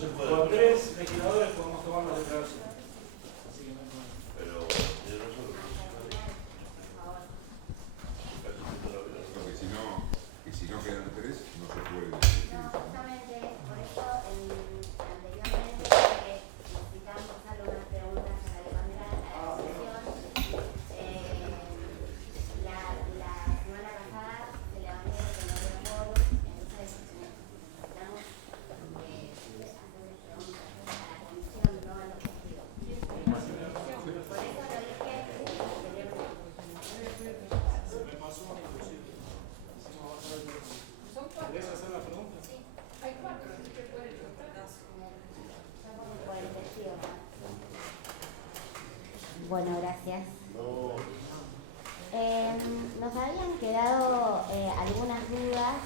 se puede. Con 3 legisladores podemos tomar la declaración. Así que no hay problema. Pero yo no sé lo que Porque si no quedan 3, no se puede. No, justamente por eso anteriormente que necesitamos hacerle unas preguntas a la demanda a la sesión. La semana pasada se levantó que no había quórum, entonces necesitamos hacerle preguntas a la comisión, no a los testigos. Por eso lo dije anteriormente. Me pasó inclusive. Hicimos avanzar el tiempo. ¿Querés hacer la pregunta? Sí. Hay 4, así que pueden votar. Por el testigo. Bueno, gracias. Nos habían quedado algunas dudas.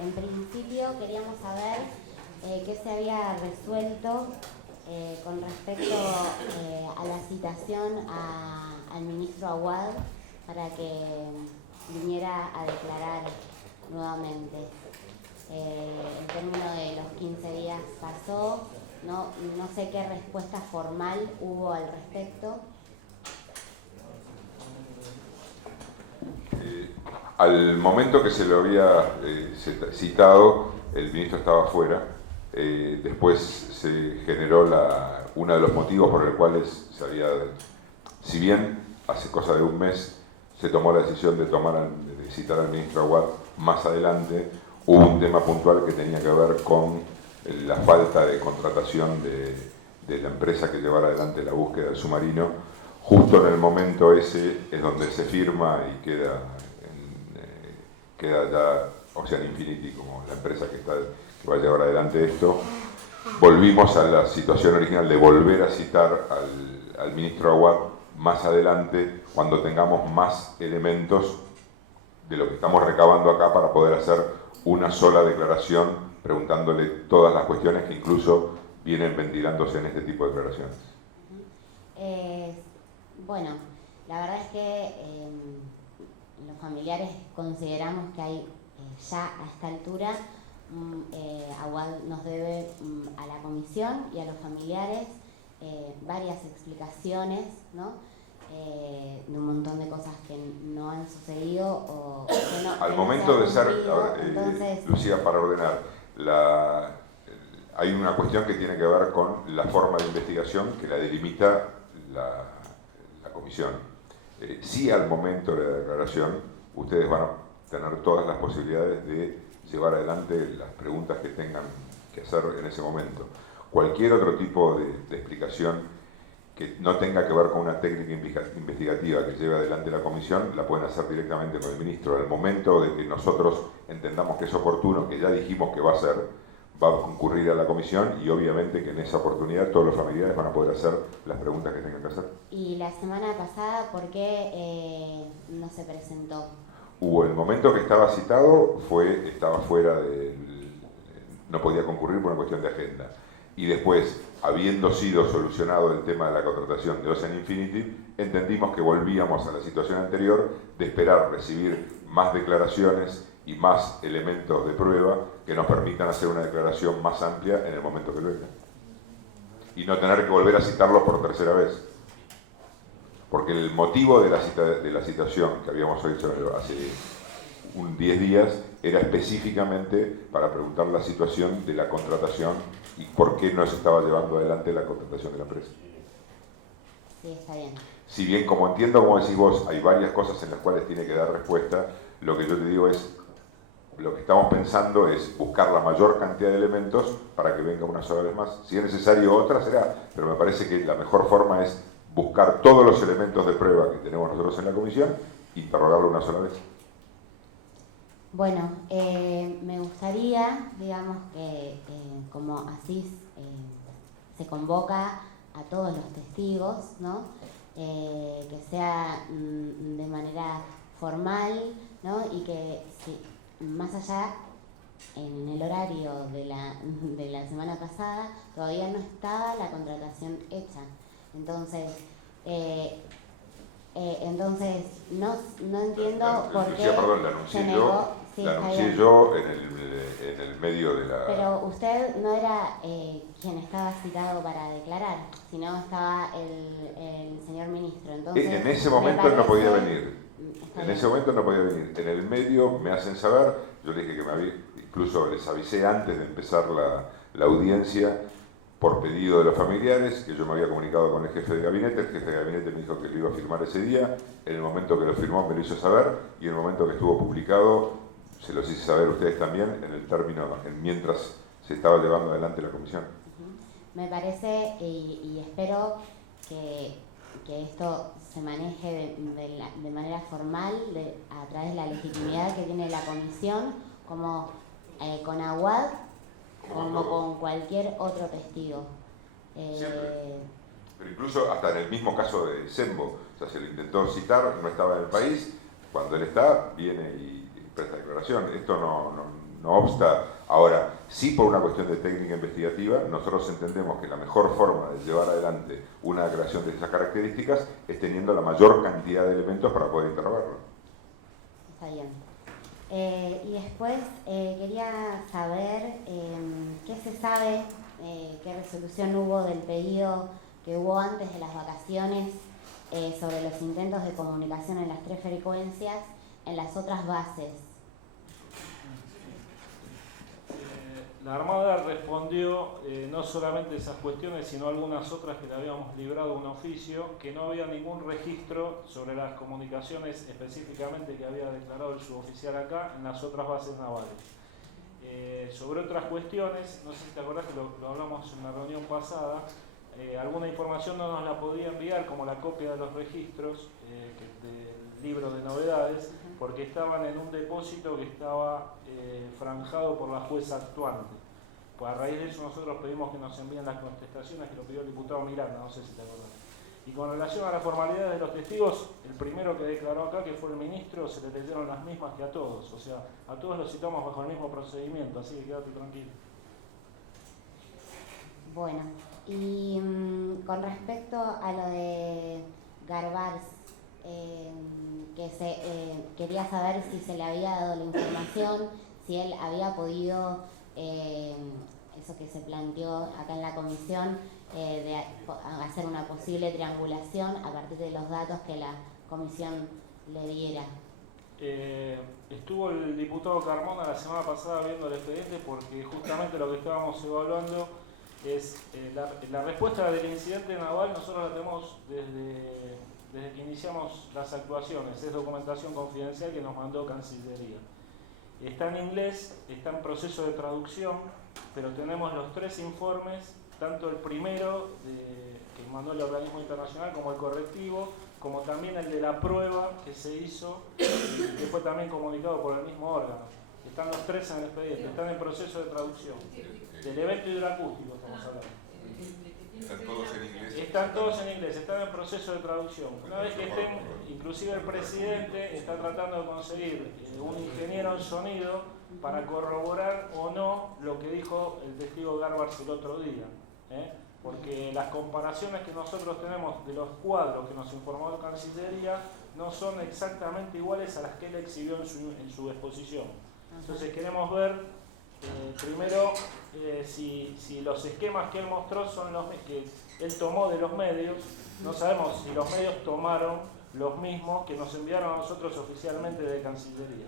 En principio queríamos saber qué se había resuelto con respecto a la citación al ministro Aguad para que viniera a declarar nuevamente. El término de los 15 días pasó, no sé qué respuesta formal hubo al respecto. Al momento que se lo había citado, el ministro estaba fuera. Después se generó uno de los motivos por los cuales se había, si bien hace cosa de un mes se tomó la decisión de citar al ministro Aguad, más adelante hubo un tema puntual que tenía que ver con la falta de contratación de la empresa que llevara adelante la búsqueda del submarino. Justo en el momento ese es donde se firma y queda ya Ocean Infinity como la empresa que va a llevar adelante esto. Volvimos a la situación original de volver a citar al ministro Aguad más adelante, cuando tengamos más elementos de lo que estamos recabando acá para poder hacer una sola declaración, preguntándole todas las cuestiones que incluso vienen ventilándose en este tipo de declaraciones. Bueno, la verdad es que los familiares consideramos que hay ya a esta altura Aguad nos debe a la comisión y a los familiares varias explicaciones, ¿no? De un montón de cosas que no han sucedido o que no, al que momento no de se han ser, cumplido. Entonces, Lucía, para ordenar, hay una cuestión que tiene que ver con la forma de investigación que la delimita la comisión. Sí, al momento de la declaración, ustedes van a tener todas las posibilidades de llevar adelante las preguntas que tengan que hacer en ese momento. Cualquier otro tipo de explicación que no tenga que ver con una técnica investigativa que lleve adelante la comisión, la pueden hacer directamente con el ministro. Al momento de que nosotros entendamos que es oportuno, que ya dijimos que va a ser, va a concurrir a la comisión y obviamente que en esa oportunidad todos los familiares van a poder hacer las preguntas que tengan que hacer. y la semana pasada, ¿por qué no se presentó? Hubo el momento que estaba citado, estaba fuera no podía concurrir por una cuestión de agenda. Y después, habiendo sido solucionado el tema de la contratación de Ocean Infinity, entendimos que volvíamos a la situación anterior de esperar recibir más declaraciones y más elementos de prueba que nos permitan hacer una declaración más amplia en el momento que venga. Y no tener que volver a citarlos por tercera vez. Porque el motivo de la citación que habíamos hecho hace 10 días era específicamente para preguntar la situación de la contratación y por qué no se estaba llevando adelante la contratación de la empresa. Sí, está bien. Si bien, como entiendo, como decís vos, hay varias cosas en las cuales tiene que dar respuesta, lo que yo te digo es, lo que estamos pensando es buscar la mayor cantidad de elementos para que venga una sola vez más. Si es necesario otra, será, pero me parece que la mejor forma es buscar todos los elementos de prueba que tenemos nosotros en la comisión e interrogarlo una sola vez. Bueno, me gustaría, digamos, que como así se convoca a todos los testigos, ¿no? Que sea de manera formal, ¿no? Y que más allá, en el horario de la semana pasada, todavía no estaba la contratación hecha. Entonces, no entiendo por qué Lucía, perdón, la anuncié yo. Sí, la está anuncié bien. yo en el medio de la... Pero usted no era quien estaba citado para declarar, sino estaba el señor ministro. Entonces, En ese me momento no podía parece- venir. Está En bien. ese momento no podía venir. En el medio me hacen saber, yo les dije que me había, incluso les avisé antes de empezar la audiencia, por pedido de los familiares, que yo me había comunicado con el jefe de gabinete. El jefe de gabinete me dijo que lo iba a firmar ese día. En el momento que lo firmó me lo hizo saber, y en el momento que estuvo publicado se los hice saber a ustedes también, en el término, mientras se estaba llevando adelante la comisión. Me parece y espero que esto se maneje de manera formal, a través de la legitimidad que tiene la comisión, como con Aguad, como con cualquier otro testigo. Siempre. Pero incluso hasta en el mismo caso de Sembo, o sea, se lo intentó citar, no estaba en el país. Cuando él está, viene y presta declaración. Esto no obsta. Ahora, sí, por una cuestión de técnica investigativa, nosotros entendemos que la mejor forma de llevar adelante una declaración de esas características es teniendo la mayor cantidad de elementos para poder interrogarlo. Está bien. Y después quería saber qué se sabe, qué resolución hubo del pedido que hubo antes de las vacaciones sobre los intentos de comunicación en las 3 frecuencias en las otras bases. La Armada respondió no solamente esas cuestiones, sino algunas otras que le habíamos librado un oficio, que no había ningún registro sobre las comunicaciones específicamente que había declarado el suboficial acá en las otras bases navales. Sobre otras cuestiones, no sé si te acordás que lo hablamos en la reunión pasada, alguna información no nos la podía enviar, como la copia de los registros del libro de novedades, porque estaban en un depósito que estaba franjado por la jueza actuante. Pues a raíz de eso nosotros pedimos que nos envíen las contestaciones, que lo pidió el diputado Miranda, no sé si te acordás. Y con relación a la formalidad de los testigos, el primero que declaró acá, que fue el ministro, se le leyeron las mismas que a todos. O sea, a todos los citamos bajo el mismo procedimiento, así que quédate tranquilo. Bueno, y con respecto a lo de Garbars, quería saber si se le había dado la información, si él había podido, eso que se planteó acá en la comisión, de hacer una posible triangulación a partir de los datos que la comisión le diera. Estuvo el diputado Carmona la semana pasada viendo el expediente, porque justamente lo que estábamos evaluando es la respuesta del incidente naval. Nosotros la tenemos desde que iniciamos las actuaciones. Es documentación confidencial que nos mandó Cancillería. Está en inglés, está en proceso de traducción, pero tenemos los 3 informes, tanto el primero que mandó el organismo internacional, como el correctivo, como también el de la prueba que se hizo, que fue también comunicado por el mismo órgano. Están los 3 en el expediente, están en proceso de traducción. Del evento hidroacústico estamos hablando. Están todos en inglés. Están todos en inglés, están en proceso de traducción. Una vez que estén, inclusive el presidente está tratando de conseguir un ingeniero en sonido para corroborar o no lo que dijo el testigo Garbars el otro día. Porque las comparaciones que nosotros tenemos de los cuadros que nos informó la Cancillería no son exactamente iguales a las que él exhibió en su exposición. Entonces queremos ver primero si los esquemas que él mostró son los que él tomó de los medios. No sabemos si los medios tomaron los mismos que nos enviaron a nosotros oficialmente de Cancillería.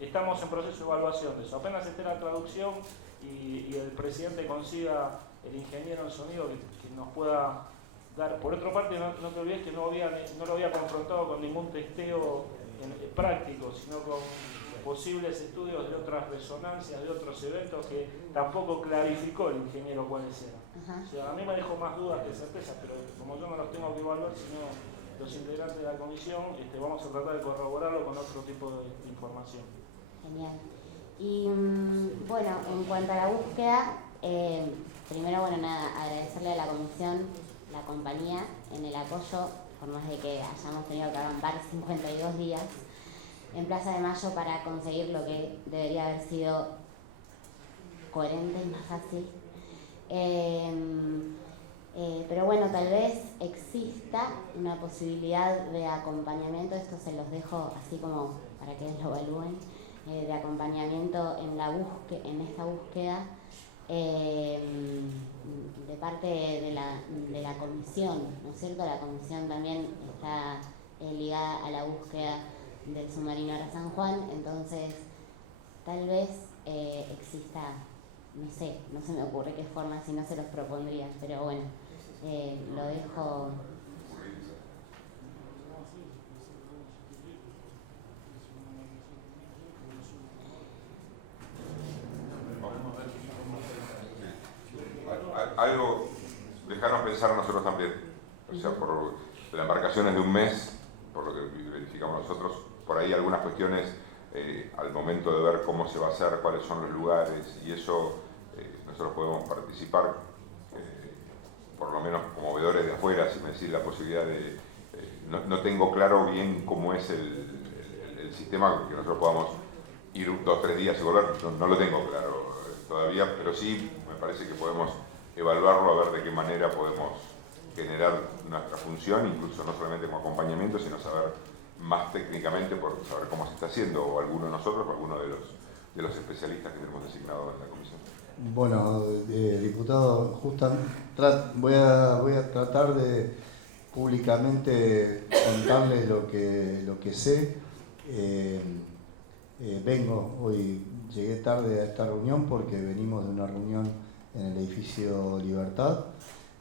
Estamos en proceso de evaluación de eso. Apenas esté la traducción y el presidente consiga el ingeniero en sonido que nos pueda dar. Por otra parte, no te olvides que no lo había confrontado con ningún testeo práctico, sino con posibles estudios de otras resonancias, de otros eventos que tampoco clarificó el ingeniero cuáles eran. O sea, a mí me dejó más dudas que certezas, pero como yo no los tengo que evaluar, sino los integrantes de la comisión, vamos a tratar de corroborarlo con otro tipo de información. Genial. Y bueno, en cuanto a la búsqueda, primero, bueno, nada, agradecerle a la comisión, la compañía, en el apoyo, por más de que hayamos tenido que acampar 52 días en Plaza de Mayo para conseguir lo que debería haber sido coherente y más fácil. Pero bueno, tal vez exista una posibilidad de acompañamiento. Esto se los dejo así como para que lo evalúen. de acompañamiento en esta búsqueda de parte de la comisión, ¿no es cierto? La comisión también está ligada a la búsqueda del submarino Ara San Juan, entonces tal vez exista, no sé, no se me ocurre qué forma, si no se los propondría, pero bueno, lo dejo. Algo, dejarnos pensar nosotros también, o sea, por la embarcación es de un mes, por lo que verificamos nosotros, por ahí algunas cuestiones al momento de ver cómo se va a hacer, cuáles son los lugares y eso, nosotros podemos participar, por lo menos como veedores de afuera, si me decís la posibilidad de, no tengo claro bien cómo es el sistema, que nosotros podamos ir 2 o 3 días y volver, no lo tengo claro todavía, pero sí me parece que podemos evaluarlo a ver de qué manera podemos generar nuestra función, incluso no solamente como acompañamiento, sino saber más técnicamente por saber cómo se está haciendo, o alguno de nosotros, o alguno de los especialistas que tenemos designados en la comisión. Bueno, diputado, justamente voy a tratar de públicamente contarles lo que sé. Hoy llegué tarde a esta reunión porque venimos de una reunión en el edificio Libertad,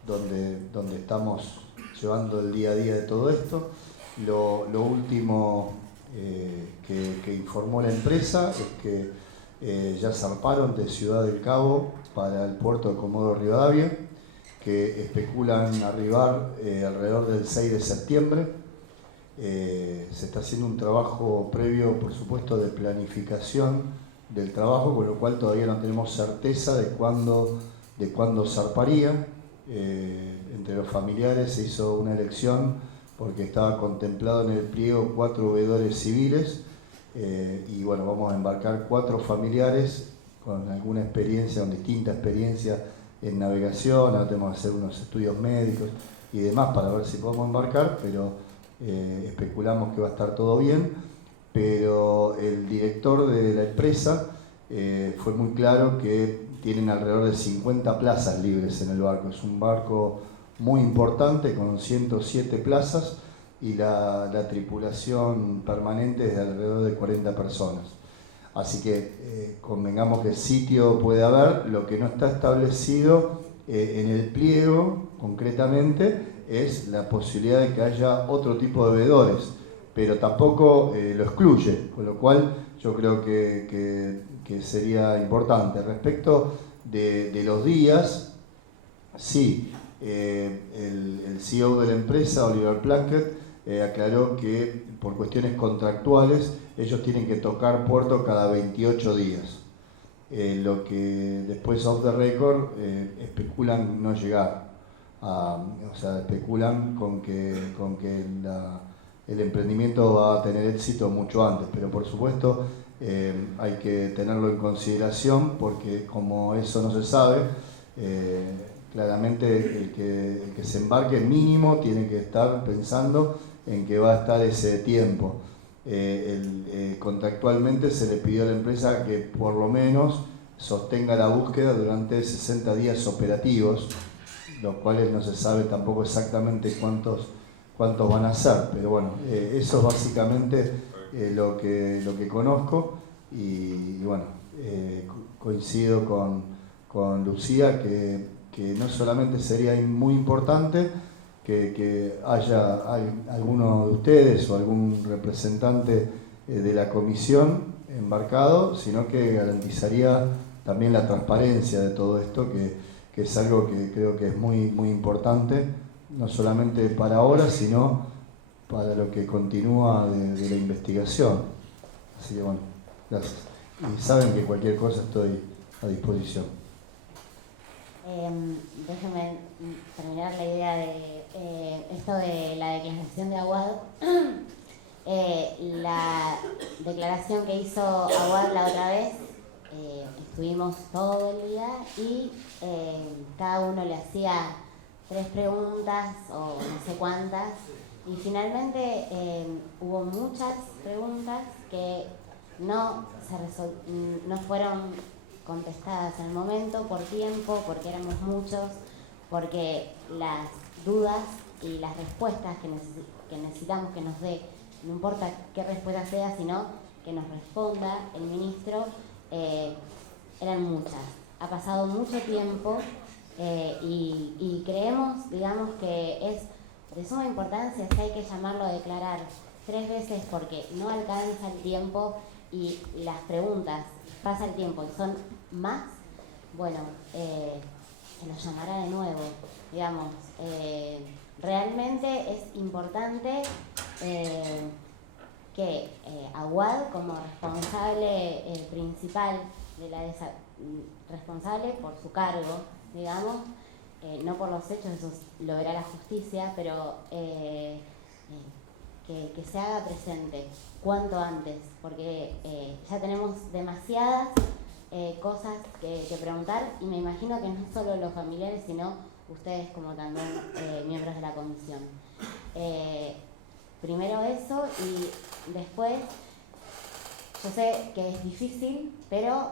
donde estamos llevando el día a día de todo esto. Lo último que informó la empresa es que ya zarparon de Ciudad del Cabo para el puerto de Comodoro Rivadavia, que especulan arribar alrededor del 6 de septiembre. Se está haciendo un trabajo previo, por supuesto, de planificación del trabajo, con lo cual todavía no tenemos certeza de cuándo zarparía. Entre los familiares se hizo una elección porque estaba contemplado en el pliego 4 veedores civiles, y bueno, vamos a embarcar 4 familiares con alguna experiencia, con distinta experiencia en navegación. Ahora tenemos que hacer unos estudios médicos y demás para ver si podemos embarcar, pero especulamos que va a estar todo bien. Pero el director de la empresa fue muy claro que tienen alrededor de 50 plazas libres en el barco. Es un barco muy importante con 107 plazas y la tripulación permanente es de alrededor de 40 personas. Así que convengamos que sitio puede haber. Lo que no está establecido en el pliego concretamente es la posibilidad de que haya otro tipo de veedores, pero tampoco lo excluye, con lo cual yo creo que sería importante. Respecto de los días, sí, el CEO de la empresa, Oliver Plunkett, aclaró que por cuestiones contractuales ellos tienen que tocar puerto cada 28 días. Lo que después off the record especulan no llegar. O sea, especulan con que el emprendimiento va a tener éxito mucho antes, pero por supuesto hay que tenerlo en consideración porque como eso no se sabe, claramente el que se embarque mínimo tiene que estar pensando en que va a estar ese tiempo. Contractualmente se le pidió a la empresa que por lo menos sostenga la búsqueda durante 60 días operativos, los cuales no se sabe tampoco exactamente cuántos van a ser, pero bueno, eso es básicamente lo que conozco y bueno, coincido con Lucía que no solamente sería muy importante que haya alguno de ustedes o algún representante de la comisión embarcado, sino que garantizaría también la transparencia de todo esto, que es algo que creo que es muy, muy importante, no solamente para ahora, sino para lo que continúa de la investigación. Así que bueno, gracias. Y saben que cualquier cosa estoy a disposición. Déjenme terminar la idea de esto de la declaración de Aguad. La declaración que hizo Aguad la otra vez, estuvimos todo el día y cada uno le hacía 3 preguntas o no sé cuántas, y finalmente hubo muchas preguntas que no fueron contestadas en el momento por tiempo, porque éramos muchos, porque las dudas y las respuestas que necesitamos que nos dé, no importa qué respuesta sea, sino que nos responda el ministro, eran muchas. Ha pasado mucho tiempo y creemos, digamos, que es de suma importancia, si hay que llamarlo a declarar 3 veces porque no alcanza el tiempo y las preguntas, pasa el tiempo y son más, bueno, se lo llamará de nuevo, digamos. Realmente es importante que Aguad, como responsable principal de responsable por su cargo, digamos, no por los hechos, eso lo verá la justicia, pero que se haga presente cuanto antes, porque ya tenemos demasiadas cosas que preguntar y me imagino que no solo los familiares, sino ustedes como también miembros de la comisión. Primero eso y después, yo sé que es difícil, pero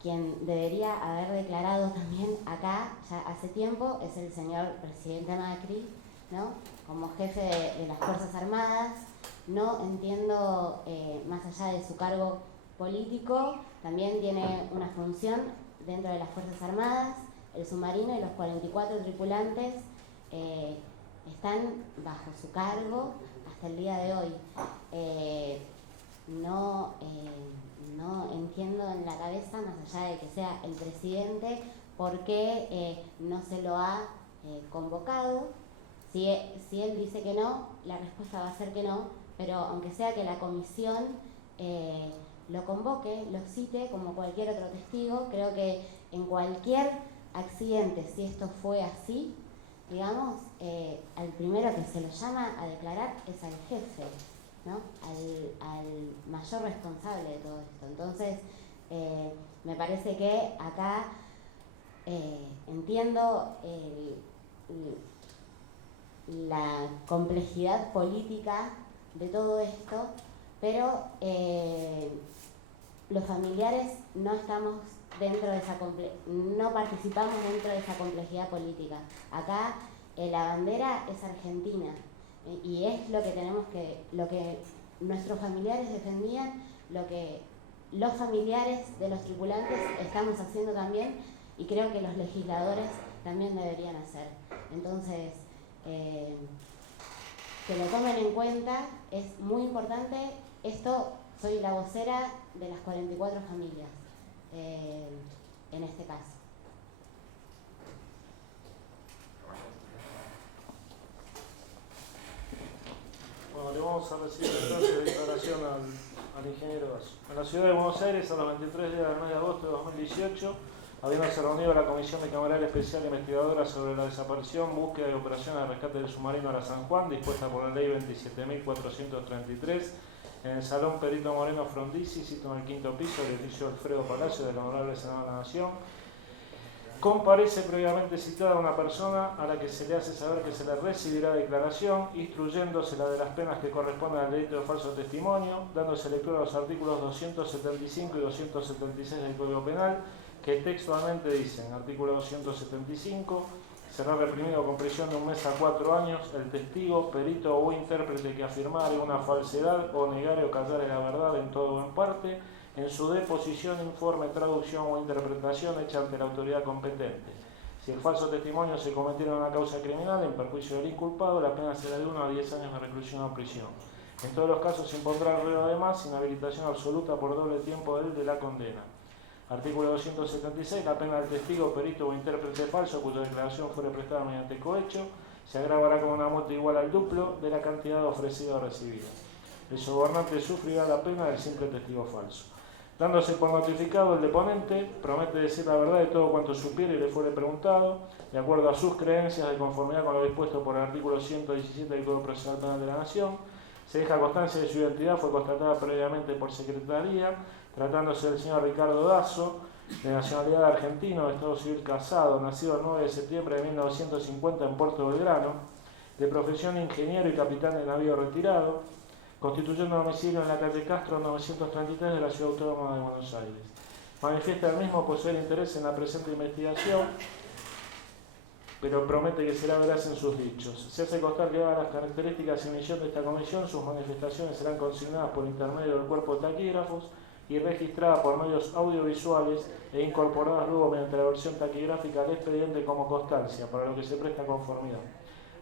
quien debería haber declarado también acá ya hace tiempo es el señor presidente Macri, ¿no? Como jefe de las Fuerzas Armadas. No entiendo, más allá de su cargo político, también tiene una función dentro de las Fuerzas Armadas. El submarino y los 44 tripulantes están bajo su cargo hasta el día de hoy. No entiendo en la cabeza, más allá de que sea el presidente, por qué no se lo ha convocado. Si él dice que no, la respuesta va a ser que no, pero aunque sea que la comisión lo convoque, lo cite como cualquier otro testigo, creo que en cualquier accidente, si esto fue así, digamos, al primero que se lo llama a declarar es al jefe, ¿no? Al mayor responsable de todo esto. Entonces, me parece que acá entiendo la complejidad política de todo esto, pero los familiares no estamos dentro de esa no participamos dentro de esa complejidad política. Acá la bandera es argentina y es lo que tenemos lo que nuestros familiares defendían, lo que los familiares de los tripulantes estamos haciendo también y creo que los legisladores también deberían hacer. Entonces, que lo tomen en cuenta, es muy importante. Esto, soy la vocera de las 44 familias, en este caso. Bueno, le vamos a recibir entonces declaración al ingeniero Dazo. En la ciudad de Buenos Aires, a los 23 días del mes de agosto de 2018, habiéndose reunido la Comisión Bicameral Especial Investigadora sobre la desaparición, búsqueda y operaciones de rescate del submarino Ara San Juan, dispuesta por la Ley 27.433, en el Salón Perito Moreno Frondizi, situado en el 5º piso del edificio Alfredo Palacio del Honorable Senado de la Nación, comparece previamente citada una persona a la que se le hace saber que se le recibirá declaración, instruyéndosela de las penas que corresponden al delito de falso testimonio, dándose lectura a los artículos 275 y 276 del Código Penal, que textualmente dicen: artículo 275, será reprimido con prisión de 1 mes a 4 años el testigo, perito o intérprete que afirmare una falsedad o negare o callare la verdad en todo o en parte, en su deposición, informe, traducción o interpretación hecha ante la autoridad competente. Si el falso testimonio se cometiera en una causa criminal en perjuicio del inculpado, la pena será de 1 a 10 años de reclusión o prisión. En todos los casos se impondrá al reo además inhabilitación absoluta por doble tiempo de la condena. Artículo 276. La pena del testigo, perito o intérprete falso cuya declaración fuere prestada mediante cohecho se agravará con una multa igual al duplo de la cantidad ofrecida o recibida. El sobornante sufrirá la pena del simple testigo falso. Dándose por notificado, el deponente promete decir la verdad de todo cuanto supiere y le fuere preguntado, de acuerdo a sus creencias, de conformidad con lo dispuesto por el artículo 117 del Código Procesal Penal de la Nación. Se deja constancia de su identidad, fue constatada previamente por Secretaría, tratándose del señor Ricardo Dazo, de nacionalidad argentina, de estado civil casado, nacido el 9 de septiembre de 1950 en Puerto Belgrano, de profesión ingeniero y capitán de navío retirado, constituyendo domicilio en la calle Castro 933 de la Ciudad Autónoma de Buenos Aires. Manifiesta el mismo poseer interés en la presente investigación, pero promete que será veraz en sus dichos. Se hace constar que dadas las características y misión de esta comisión, sus manifestaciones serán consignadas por intermedio del cuerpo de taquígrafos y registradas por medios audiovisuales e incorporadas luego mediante la versión taquigráfica al expediente como constancia, para lo que se presta conformidad.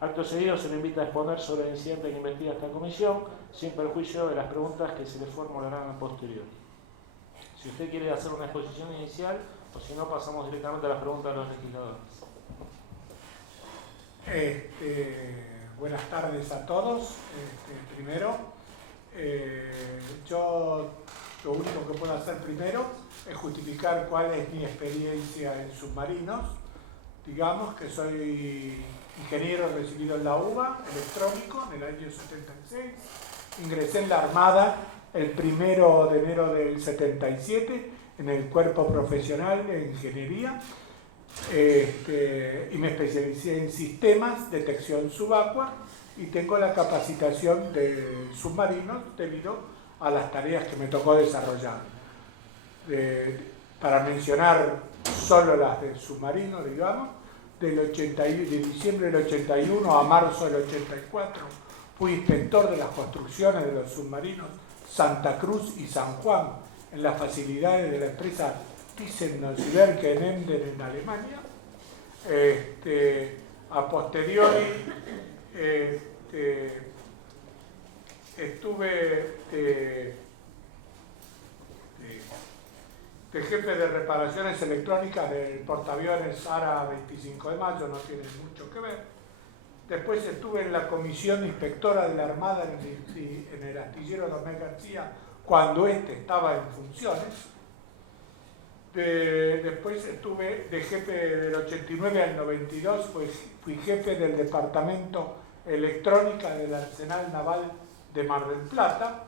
Acto seguido se le invita a exponer sobre el incidente que investiga esta comisión, sin perjuicio de las preguntas que se le formularán a posteriori. Si usted quiere hacer una exposición inicial, o si no, pasamos directamente a las preguntas de los legisladores. Buenas tardes a todos. Primero, yo lo único que puedo hacer primero es justificar cuál es mi experiencia en submarinos. Digamos que soy ingeniero recibido en la UBA, electrónico, en el año 76. Ingresé en la Armada el 1 de enero del 77 en el cuerpo profesional de ingeniería. Y me especialicé en sistemas, detección subacua, y tengo la capacitación de submarinos debido a las tareas que me tocó desarrollar. Para mencionar solo las del submarino, digamos, de diciembre del 81 a marzo del 84 fui inspector de las construcciones de los submarinos Santa Cruz y San Juan en las facilidades de la empresa Thyssen-Neuswerke en Emden, en Alemania. A posteriori estuve de jefe de reparaciones electrónicas del portaaviones ARA 25 de mayo, no tiene mucho que ver. Después estuve en la comisión inspectora de la Armada en el astillero Domé García cuando estaba en funciones. Después estuve de jefe del 89 al 92, pues fui jefe del departamento electrónica del Arsenal Naval de Mar del Plata.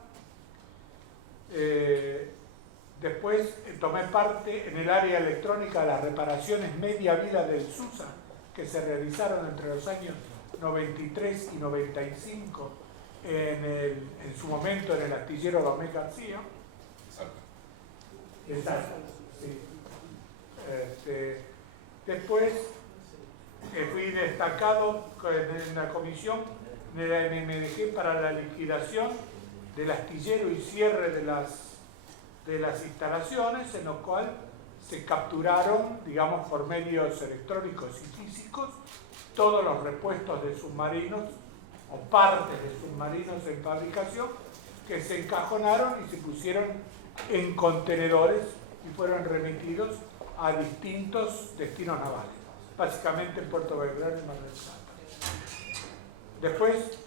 Después tomé parte en el área electrónica de las reparaciones media vida del SUSA, que se realizaron entre los años 93 y 95 en su momento en el astillero Domé García. Exacto. Sí. Después fui destacado en la comisión de la MMDG para la liquidación del astillero y cierre de las instalaciones, en lo cual se capturaron, digamos, por medios electrónicos y físicos, todos los repuestos de submarinos o partes de submarinos en fabricación que se encajonaron y se pusieron en contenedores y fueron remitidos a distintos destinos navales, básicamente en Puerto Belgrano y Mar del Plata. Después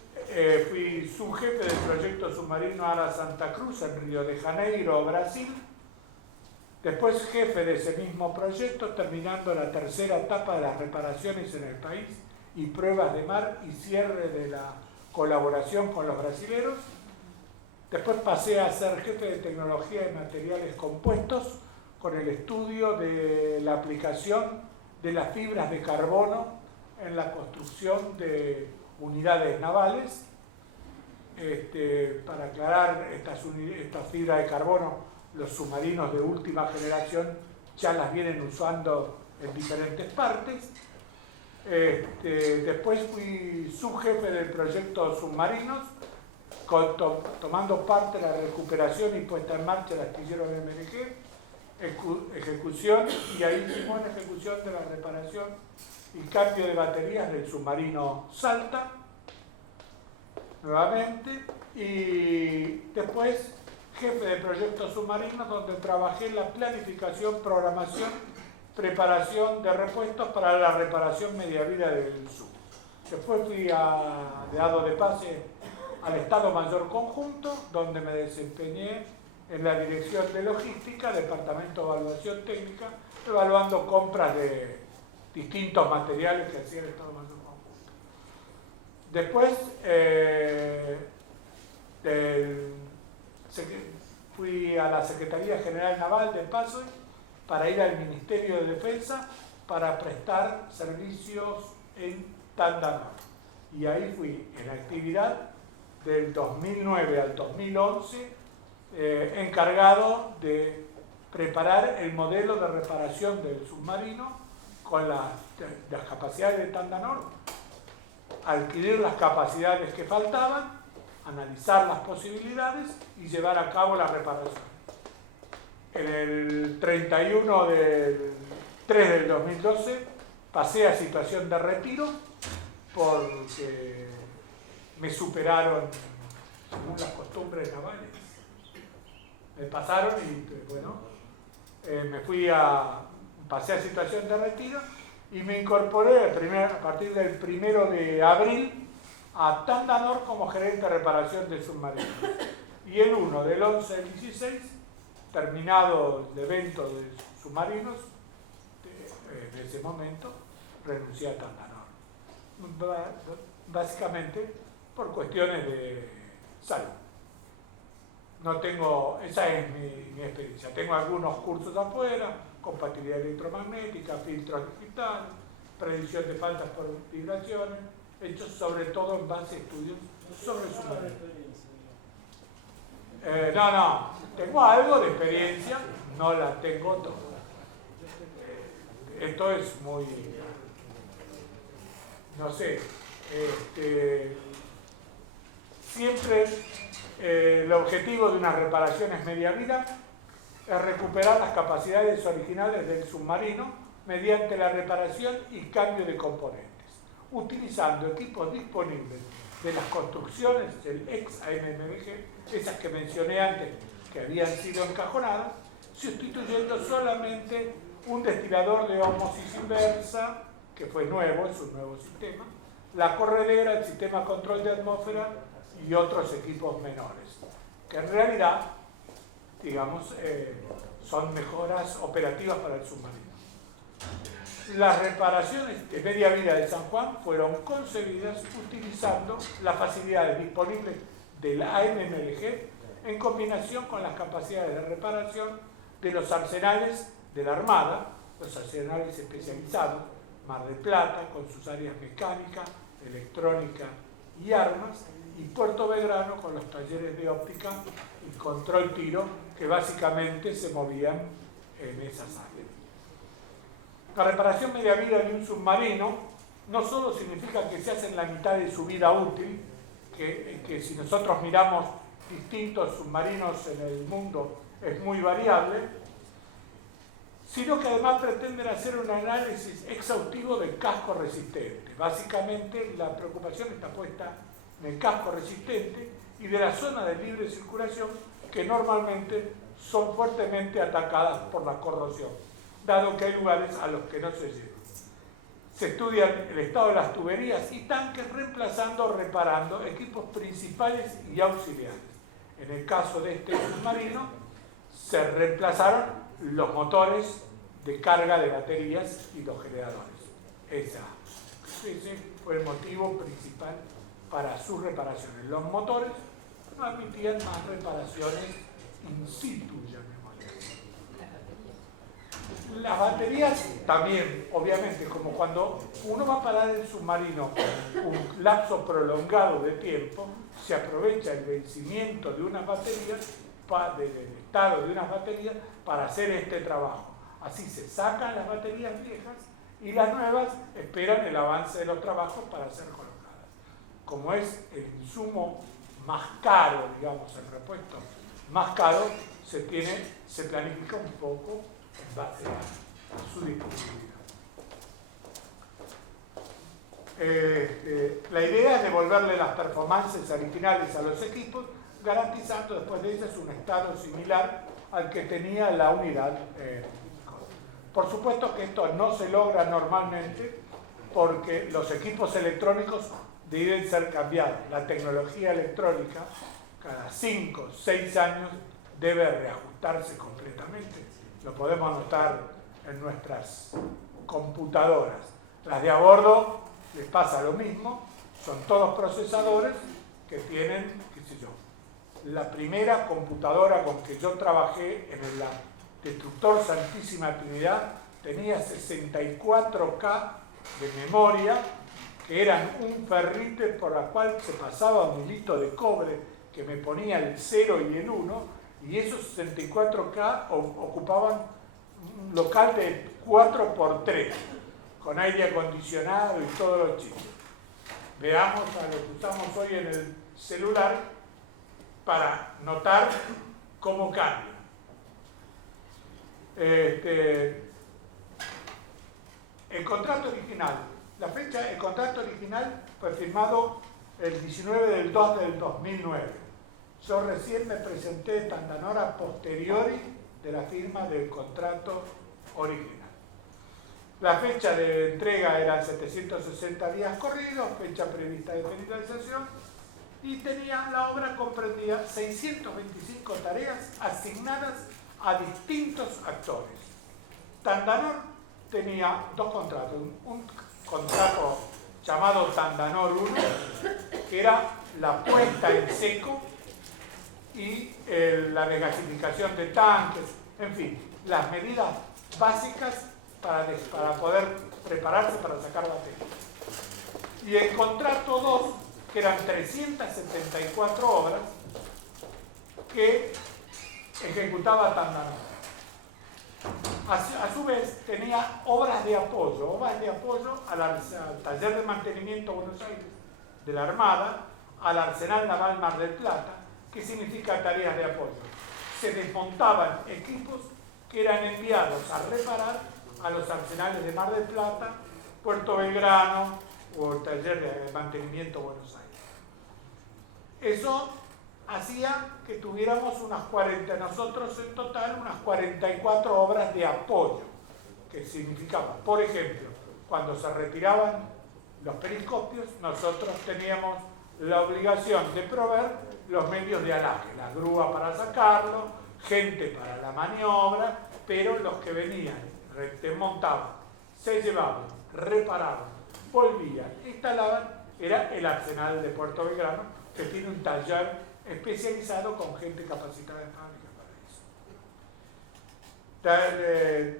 fui subjefe del proyecto submarino ARA Santa Cruz en Río de Janeiro, Brasil. Después jefe de ese mismo proyecto, terminando la tercera etapa de las reparaciones en el país y pruebas de mar y cierre de la colaboración con los brasileros. Después pasé a ser jefe de tecnología de materiales compuestos con el estudio de la aplicación de las fibras de carbono en la construcción de unidades navales. Para aclarar, estas fibras de carbono, los submarinos de última generación ya las vienen usando en diferentes partes. Después fui subjefe del proyecto Submarinos, tomando parte en la recuperación y puesta en marcha del astillero de MMDG, ejecución, y ahí hicimos la ejecución de la reparación y cambio de baterías del submarino Salta, nuevamente, y después jefe de proyectos submarinos, donde trabajé en la planificación, programación, preparación de repuestos para la reparación media vida del sur. Después fui dado de pase al Estado Mayor Conjunto, donde me desempeñé en la dirección de logística, departamento de evaluación técnica, evaluando compras de distintos materiales que hacía el Estado Mayor Conjunto. Después fui a la Secretaría General Naval de paso para ir al Ministerio de Defensa para prestar servicios en Tandama. Y ahí fui en actividad del 2009 al 2011, encargado de preparar el modelo de reparación del submarino con las capacidades de Tandanor, adquirir las capacidades que faltaban, analizar las posibilidades y llevar a cabo la reparación. En el 31 del 3 del 2012 pasé a situación de retiro porque me superaron según las costumbres navales. Me pasaron y bueno, pasé a situación de retiro y me incorporé a partir del 1 de abril a Tandanor como gerente de reparación de submarinos. Y el 1 del 11 al 16, terminado el evento de submarinos, de ese momento, renuncié a Tandanor. Básicamente por cuestiones de salud. No tengo, esa es mi experiencia. Tengo algunos cursos afuera, compatibilidad electromagnética, filtros digitales, predicción de faltas por vibraciones, hechos sobre todo en base a estudios sobre submarinos. No, tengo algo de experiencia, no la tengo toda. Esto es muy, no sé, siempre el objetivo de una reparación es media vida, es recuperar las capacidades originales del submarino mediante la reparación y cambio de componentes, utilizando equipos disponibles de las construcciones del ex AMMG, esas que mencioné antes que habían sido encajonadas, sustituyendo solamente un destilador de ósmosis inversa, que fue nuevo, es un nuevo sistema, la corredera, el sistema control de atmósfera y otros equipos menores, que en realidad, digamos, son mejoras operativas para el submarino. Las reparaciones de media vida de San Juan fueron concebidas utilizando las facilidades disponibles del AMMG en combinación con las capacidades de reparación de los arsenales de la Armada, los arsenales especializados, Mar del Plata, con sus áreas mecánica, electrónica y armas, y Puerto Belgrano con los talleres de óptica y control tiro que básicamente se movían en esas áreas. La reparación media vida de un submarino no solo significa que se hace en la mitad de su vida útil, que si nosotros miramos distintos submarinos en el mundo es muy variable, sino que además pretenden hacer un análisis exhaustivo del casco resistente. Básicamente la preocupación está puesta en el casco resistente y de la zona de libre circulación que normalmente son fuertemente atacadas por la corrosión, dado que hay lugares a los que no se llega. Se estudia el estado de las tuberías y tanques reemplazando o reparando equipos principales y auxiliares. En el caso de este submarino se reemplazaron los motores de carga de baterías y los generadores. Ese fue el motivo principal para sus reparaciones. Los motores no admitían más reparaciones in situ, llamémosle. Las baterías también, obviamente, como cuando uno va a parar el submarino un lapso prolongado de tiempo, se aprovecha el vencimiento de unas baterías, del estado de unas baterías, para hacer este trabajo. Así se sacan las baterías viejas y las nuevas esperan el avance de los trabajos para ser colocadas. Como es el insumo más caro, digamos, el repuesto más caro, se planifica un poco en base a su disponibilidad. La idea es devolverle las performances originales a los equipos, garantizando después de ellas un estado similar al que tenía la unidad. Por supuesto que esto no se logra normalmente porque los equipos electrónicos deben ser cambiados. La tecnología electrónica cada 5 o 6 años debe reajustarse completamente. Lo podemos notar en nuestras computadoras. Las de a bordo les pasa lo mismo, son todos procesadores que tienen, qué sé yo. La primera computadora con que yo trabajé en el destructor Santísima Trinidad tenía 64K de memoria que eran un ferrite por la cual se pasaba un hilito de cobre que me ponía el 0 y el 1, y esos 64K ocupaban un local de 4x3, con aire acondicionado y todos los chicos. Veamos a lo que usamos hoy en el celular para notar cómo cambia. El contrato original. La fecha del contrato original fue firmado el 19 del 2 del 2009. Yo recién me presenté de Tandanor a posteriori de la firma del contrato original. La fecha de entrega era 760 días corridos, fecha prevista de finalización, y la obra comprendía 625 tareas asignadas a distintos actores. Tandanor tenía dos contratos, un contrato llamado Tandanor 1, que era la puesta en seco y la desgasificación de tanques, en fin, las medidas básicas para poder prepararse para sacar la técnica. Y el contrato 2, que eran 374 obras que ejecutaba Tandanor. A su vez tenía obras de apoyo al taller de mantenimiento Buenos Aires de la Armada, al Arsenal Naval Mar del Plata, que significa tareas de apoyo. Se desmontaban equipos que eran enviados a reparar a los arsenales de Mar del Plata, Puerto Belgrano o el taller de mantenimiento Buenos Aires. Eso hacía que tuviéramos nosotros en total unas 44 obras de apoyo, que significaba, por ejemplo, cuando se retiraban los periscopios, nosotros teníamos la obligación de proveer los medios de alaje, la grúa para sacarlo, gente para la maniobra, pero los que venían, desmontaban, se llevaban, reparaban, volvían, instalaban, era el Arsenal de Puerto Belgrano, que tiene un taller especializado con gente capacitada en fábrica para eso.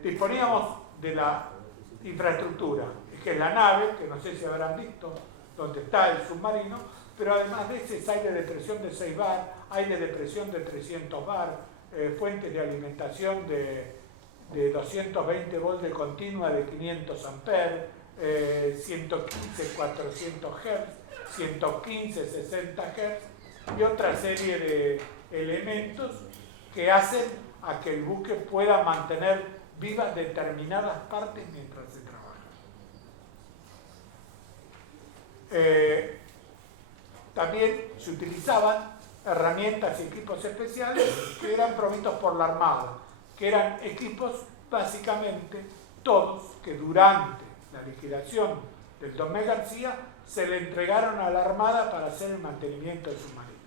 Disponíamos de la infraestructura, que es la nave, que no sé si habrán visto donde está el submarino, pero además de ese es aire de presión de 6 bar, aire de presión de 300 bar, fuentes de alimentación de 220 volts de continua de 500 amperes, 115 400 Hz, 115 60 Hz y otra serie de elementos que hacen a que el buque pueda mantener vivas determinadas partes mientras se trabaja. También se utilizaban herramientas y equipos especiales que eran provistos por la Armada, que eran equipos básicamente todos que durante la liquidación del Tomé García se le entregaron a la Armada para hacer el mantenimiento de submarinos.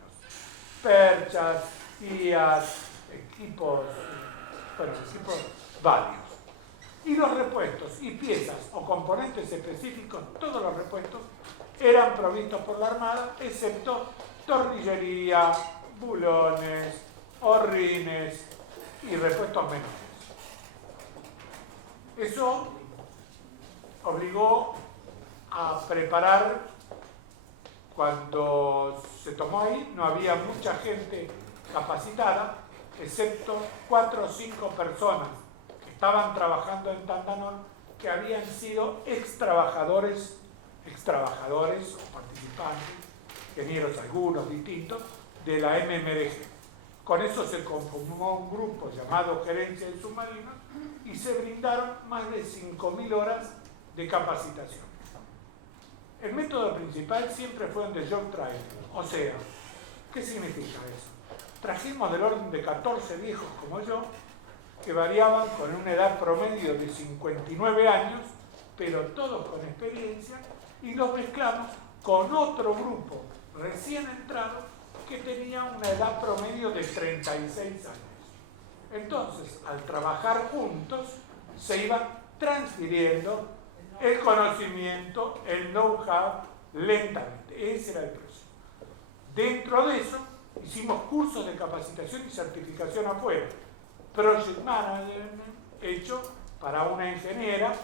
Perchas, IAS, equipos varios. Y los repuestos y piezas o componentes específicos, todos los repuestos, eran provistos por la Armada, excepto tornillería, bulones, horrines y repuestos menores. Eso obligó a preparar, cuando se tomó ahí, no había mucha gente capacitada, excepto 4 o 5 personas que estaban trabajando en Tandanor, que habían sido ex trabajadores o participantes, ingenieros algunos distintos, de la MMDG. Con eso se conformó un grupo llamado Gerencia de Submarinos y se brindaron más de 5.000 horas de capacitación. El método principal siempre fue un job training, o sea, ¿qué significa eso? Trajimos del orden de 14 viejos como yo, que variaban con una edad promedio de 59 años, pero todos con experiencia, y los mezclamos con otro grupo recién entrado que tenía una edad promedio de 36 años. Entonces, al trabajar juntos, se iba transfiriendo el conocimiento, el know-how, lentamente. Ese era el proceso. Dentro de eso, hicimos cursos de capacitación y certificación afuera. Project Management hecho para una ingeniera,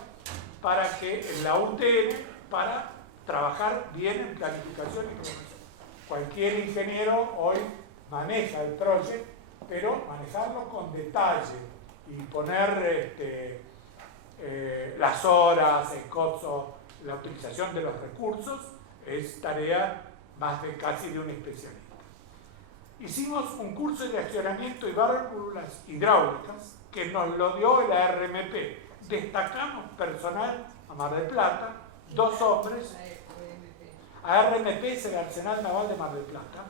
para que en la UTN, para trabajar bien en planificación y programación. Cualquier ingeniero hoy maneja el proyecto, pero manejarlo con detalle y poner las horas, el costo, la utilización de los recursos es tarea más de casi de un especialista. Hicimos un curso de accionamiento y válvulas hidráulicas que nos lo dio la RMP. Destacamos personal a Mar del Plata, 2 hombres. ARMP es el Arsenal Naval de Mar del Plata,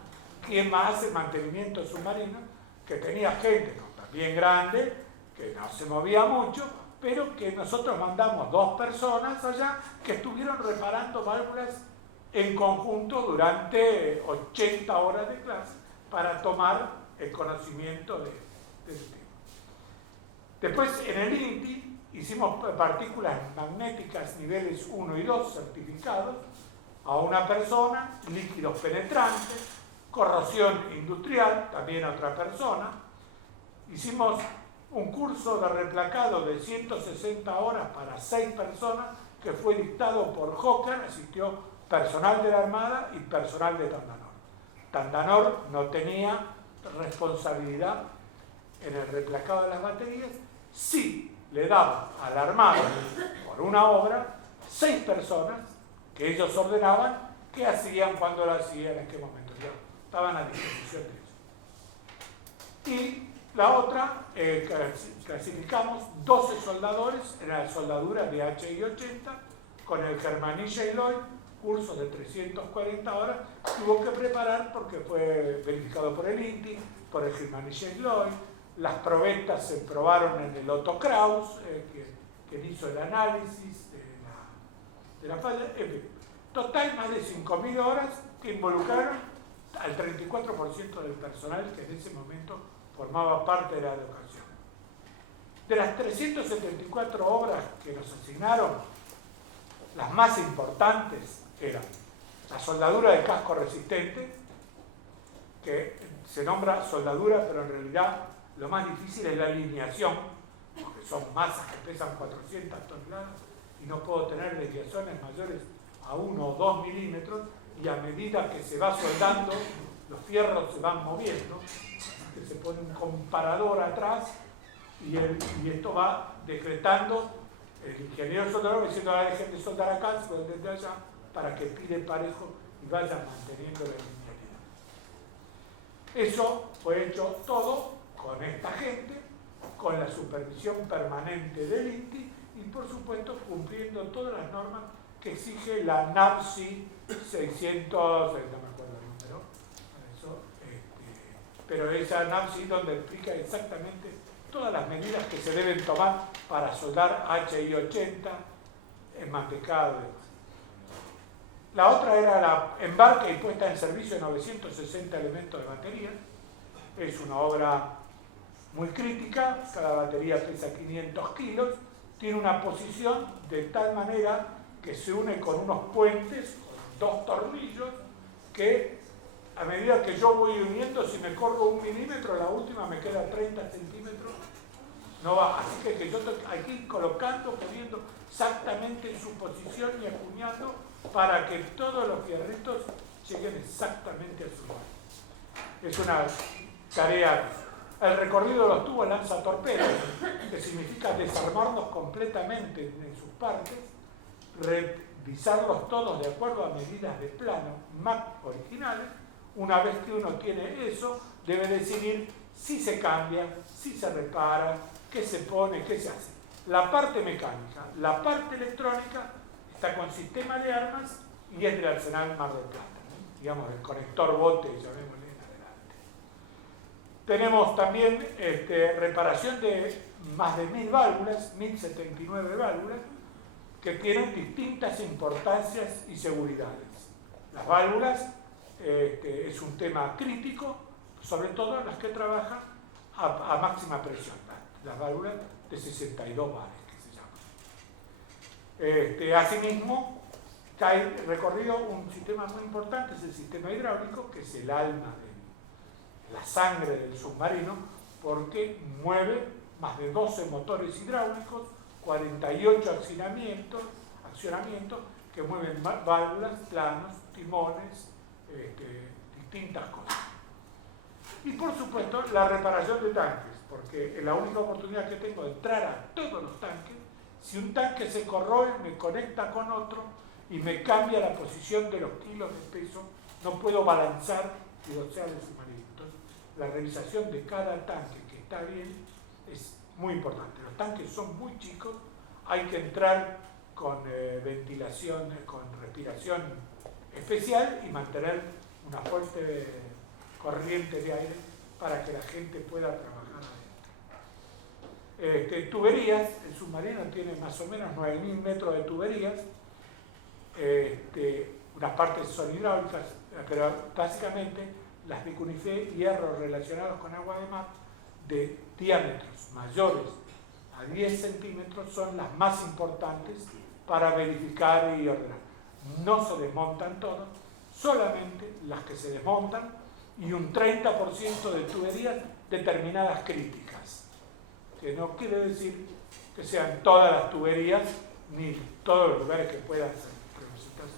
quien más hace mantenimiento submarino, que tenía gente también grande, que no se movía mucho, pero que nosotros mandamos 2 personas allá que estuvieron reparando válvulas en conjunto durante 80 horas de clase para tomar el conocimiento del tema. Después en el INTI hicimos partículas magnéticas niveles 1 y 2 certificados a una persona, líquidos penetrantes, corrosión industrial, también a otra persona. Hicimos un curso de replacado de 160 horas para 6 personas que fue dictado por Hawker, asistió personal de la Armada y personal de Tandanor. Tandanor no tenía responsabilidad en el replacado de las baterías, sí le daba a la Armada, por una obra, 6 personas que ellos ordenaban qué hacían, cuándo lo hacían, en qué momento. Ya estaban a disposición de ellos. Y la otra, clasificamos 12 soldadores en la soldadura de HI-80 con el Germanilla y Lloyd, curso de 340 horas, tuvo que preparar porque fue verificado por el INTI, por el Germanilla y Lloyd. Las probetas se probaron en el Otto Kraus, que hizo el análisis de la falla. En fin, total más de 5.000 horas que involucraron al 34% del personal que en ese momento formaba parte de la educación. De las 374 obras que nos asignaron, las más importantes eran la soldadura de casco resistente, que se nombra soldadura, pero en realidad lo más difícil es la alineación, porque son masas que pesan 400 toneladas y no puedo tener desviaciones mayores a 1 o 2 milímetros, y a medida que se va soldando, los fierros se van moviendo, que se pone un comparador atrás y esto va decretando el ingeniero soldador diciendo: ahora dejen de soldar acá, se pueden desde allá, para que pide parejo y vayan manteniendo la linealidad. Eso fue hecho todo con esta gente, con la supervisión permanente del INTI y por supuesto cumpliendo todas las normas que exige la NAVSI 600, no me acuerdo el número, pero esa NAVSI donde explica exactamente todas las medidas que se deben tomar para soldar HI-80, enmantecado y demás. La otra era la embarque y puesta en servicio de 960 elementos de batería. Es una obra muy crítica, cada batería pesa 500 kilos, tiene una posición de tal manera que se une con unos puentes, con 2 tornillos, que a medida que yo voy uniendo, si me corro 1 milímetro, la última me queda 30 centímetros, no va. Así que yo estoy aquí colocando, poniendo exactamente en su posición y acuñando para que todos los fierritos lleguen exactamente a su lugar. Es una tarea. El recorrido de los tubos lanzatorpedos, que significa desarmarlos completamente en sus partes, revisarlos todos de acuerdo a medidas de plano MAC originales. Una vez que uno tiene eso, debe decidir si se cambia, si se repara, qué se pone, qué se hace. La parte mecánica, la parte electrónica está con sistema de armas y es del Arsenal Mar del Plata, ¿no? Digamos, el conector bote, llamémosle en adelante. Tenemos también reparación de más de 1000 válvulas, 1079 válvulas, que tienen distintas importancias y seguridades. Las válvulas es un tema crítico, sobre todo las que trabajan a máxima presión, las válvulas de 62 bares, que se llaman. Asimismo, cae recorrido un sistema muy importante, es el sistema hidráulico, que es el alma de la sangre del submarino, porque mueve más de 12 motores hidráulicos, 48 accionamientos que mueven válvulas, planos, timones, distintas cosas. Y por supuesto la reparación de tanques, porque es la única oportunidad que tengo de entrar a todos los tanques. Si un tanque se corroe, me conecta con otro y me cambia la posición de los kilos de peso, no puedo balanzar el océano submarino. Entonces, la revisación de cada tanque que está bien es muy importante. Los tanques son muy chicos, hay que entrar con ventilación, con respiración especial y mantener una fuerte corriente de aire para que la gente pueda trabajar adentro. Tuberías, el submarino tiene más o menos 9.000 metros de tuberías, unas partes son hidráulicas, pero básicamente las de Cunife, hierros relacionados con agua de mar, de diámetros mayores a 10 centímetros son las más importantes para verificar y ordenar. No se desmontan todas, solamente las que se desmontan y un 30% de tuberías determinadas críticas, que no quiere decir que sean todas las tuberías ni todos los lugares que puedan ser necesitados.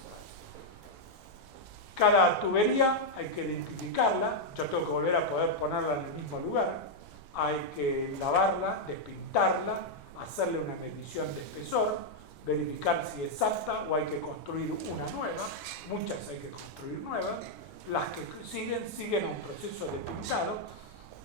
Cada tubería hay que identificarla, yo tengo que volver a poder ponerla en el mismo lugar, hay que lavarla, despintarla, hacerle una medición de espesor, verificar si es apta o hay que construir una nueva, muchas hay que construir nuevas, las que siguen un proceso de pintado.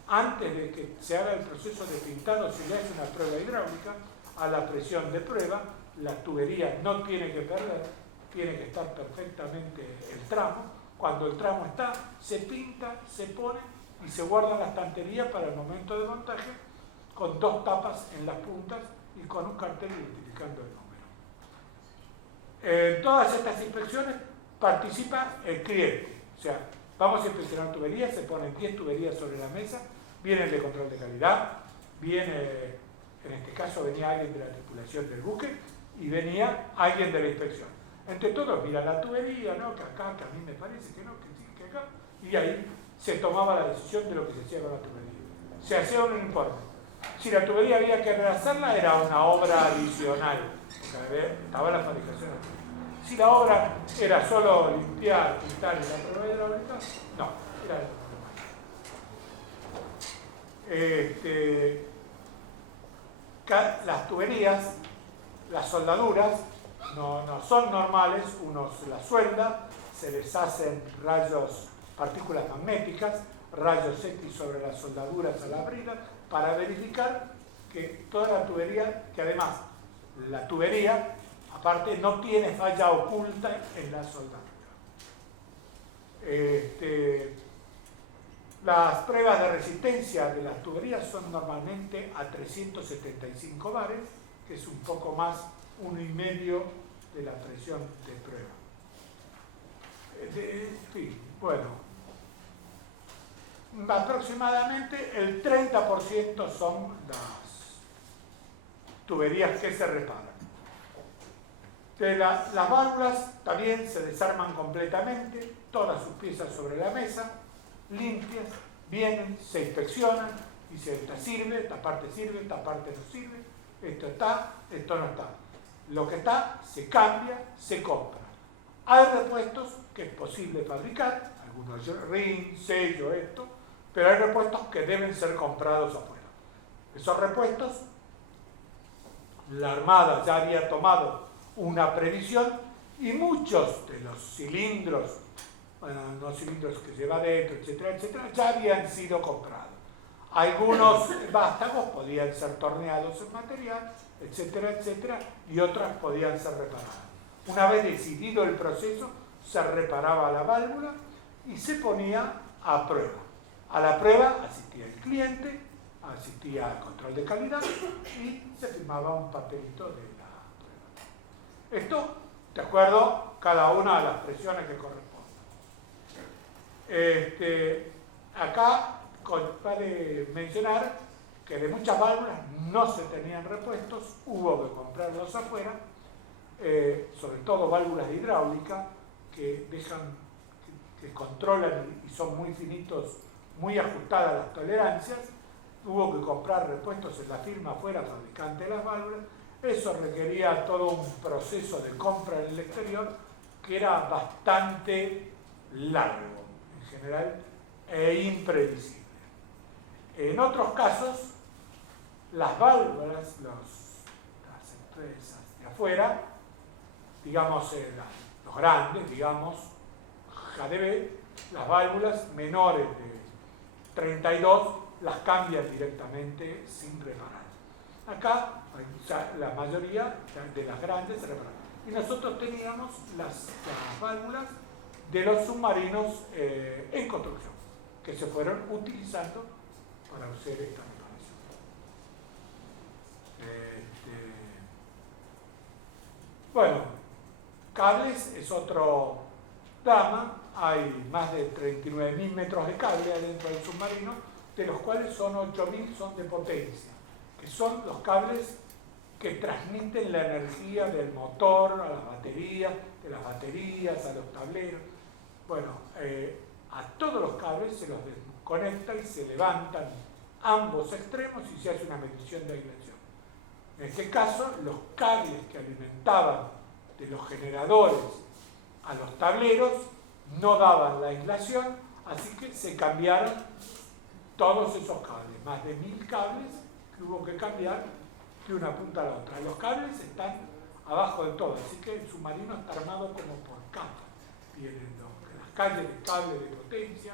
Antes de que se haga el proceso de pintado se le hace una prueba hidráulica a la presión de prueba, la tubería no tiene que perder, tiene que estar perfectamente el tramo, cuando el tramo está, se pinta, se pone y se guarda en la estantería para el momento de montaje con 2 tapas en las puntas y con un cartel identificando el número. En todas estas inspecciones participa el cliente, o sea, vamos a inspeccionar tuberías, se ponen 10 tuberías sobre la mesa, viene el de control de calidad, viene, en este caso venía alguien de la tripulación del buque y venía alguien de la inspección. Entre todos mira la tubería, ¿no? Que acá, que a mí me parece que no, que sí, que acá, y ahí se tomaba la decisión de lo que se hacía con la tubería. Se hacía un informe. Si la tubería había que rehacerla, era una obra adicional, porque estaba la fabricación. Si la obra era solo limpiar, pintar y la prueba hidráulica, no, era de las tuberías, las soldaduras, no son normales, uno se las suelda, se les hacen rayos, partículas magnéticas, rayos X sobre las soldaduras a la brida, para verificar que toda la tubería, que además la tubería, aparte, no tiene falla oculta en la soldadura. Las pruebas de resistencia de las tuberías son normalmente a 375 bares, que es un poco más, 1,5 de la presión de prueba. Bueno, aproximadamente el 30% son las tuberías que se reparan. Las válvulas también se desarman completamente, todas sus piezas sobre la mesa, limpias, vienen, se inspeccionan y se esta sirve, esta parte no sirve, esto está, esto no está. Lo que está se cambia, se compra. Hay repuestos que es posible fabricar, algunos ring, sello, esto, pero hay repuestos que deben ser comprados afuera. Esos repuestos, la Armada ya había tomado una previsión y muchos de los cilindros, bueno, los cilindros que lleva dentro, etcétera, etcétera, ya habían sido comprados. Algunos vástagos podían ser torneados en material, etcétera, etcétera, y otras podían ser reparadas. Una vez decidido el proceso, se reparaba la válvula y se ponía a prueba. A la prueba asistía el cliente, asistía al control de calidad y se firmaba un papelito de la prueba. Esto, de acuerdo, cada una de las presiones que corresponden. Acá vale mencionar que de muchas válvulas no se tenían repuestos, hubo que comprarlos afuera, sobre todo válvulas de hidráulica que controlan y son muy finitos, muy ajustadas las tolerancias, hubo que comprar repuestos en la firma afuera, fabricante de las válvulas, Eso requería todo un proceso de compra en el exterior que era bastante largo, en general, e imprevisible. En otros casos, las válvulas, las empresas de afuera, digamos, los grandes, digamos, JDB, las válvulas menores de 32 las cambian directamente sin reparar. Acá, la mayoría de las grandes se reparan. Y nosotros teníamos las válvulas de los submarinos en construcción, que se fueron utilizando para hacer esta reparación. Bueno, cables es otro drama. Hay más de 39.000 metros de cable adentro del submarino, de los cuales son 8.000 son de potencia, que son los cables que transmiten la energía del motor a las baterías, de las baterías a los tableros. Bueno, a todos los cables se los desconecta y se levantan ambos extremos y se hace una medición de aislación. En este caso, los cables que alimentaban de los generadores a los tableros no daban la aislación, así que se cambiaron todos esos cables, más de 1.000 cables que hubo que cambiar de una punta a la otra. Los cables están abajo de todo, así que el submarino está armado como por capas. Vienen las calles de cable de potencia,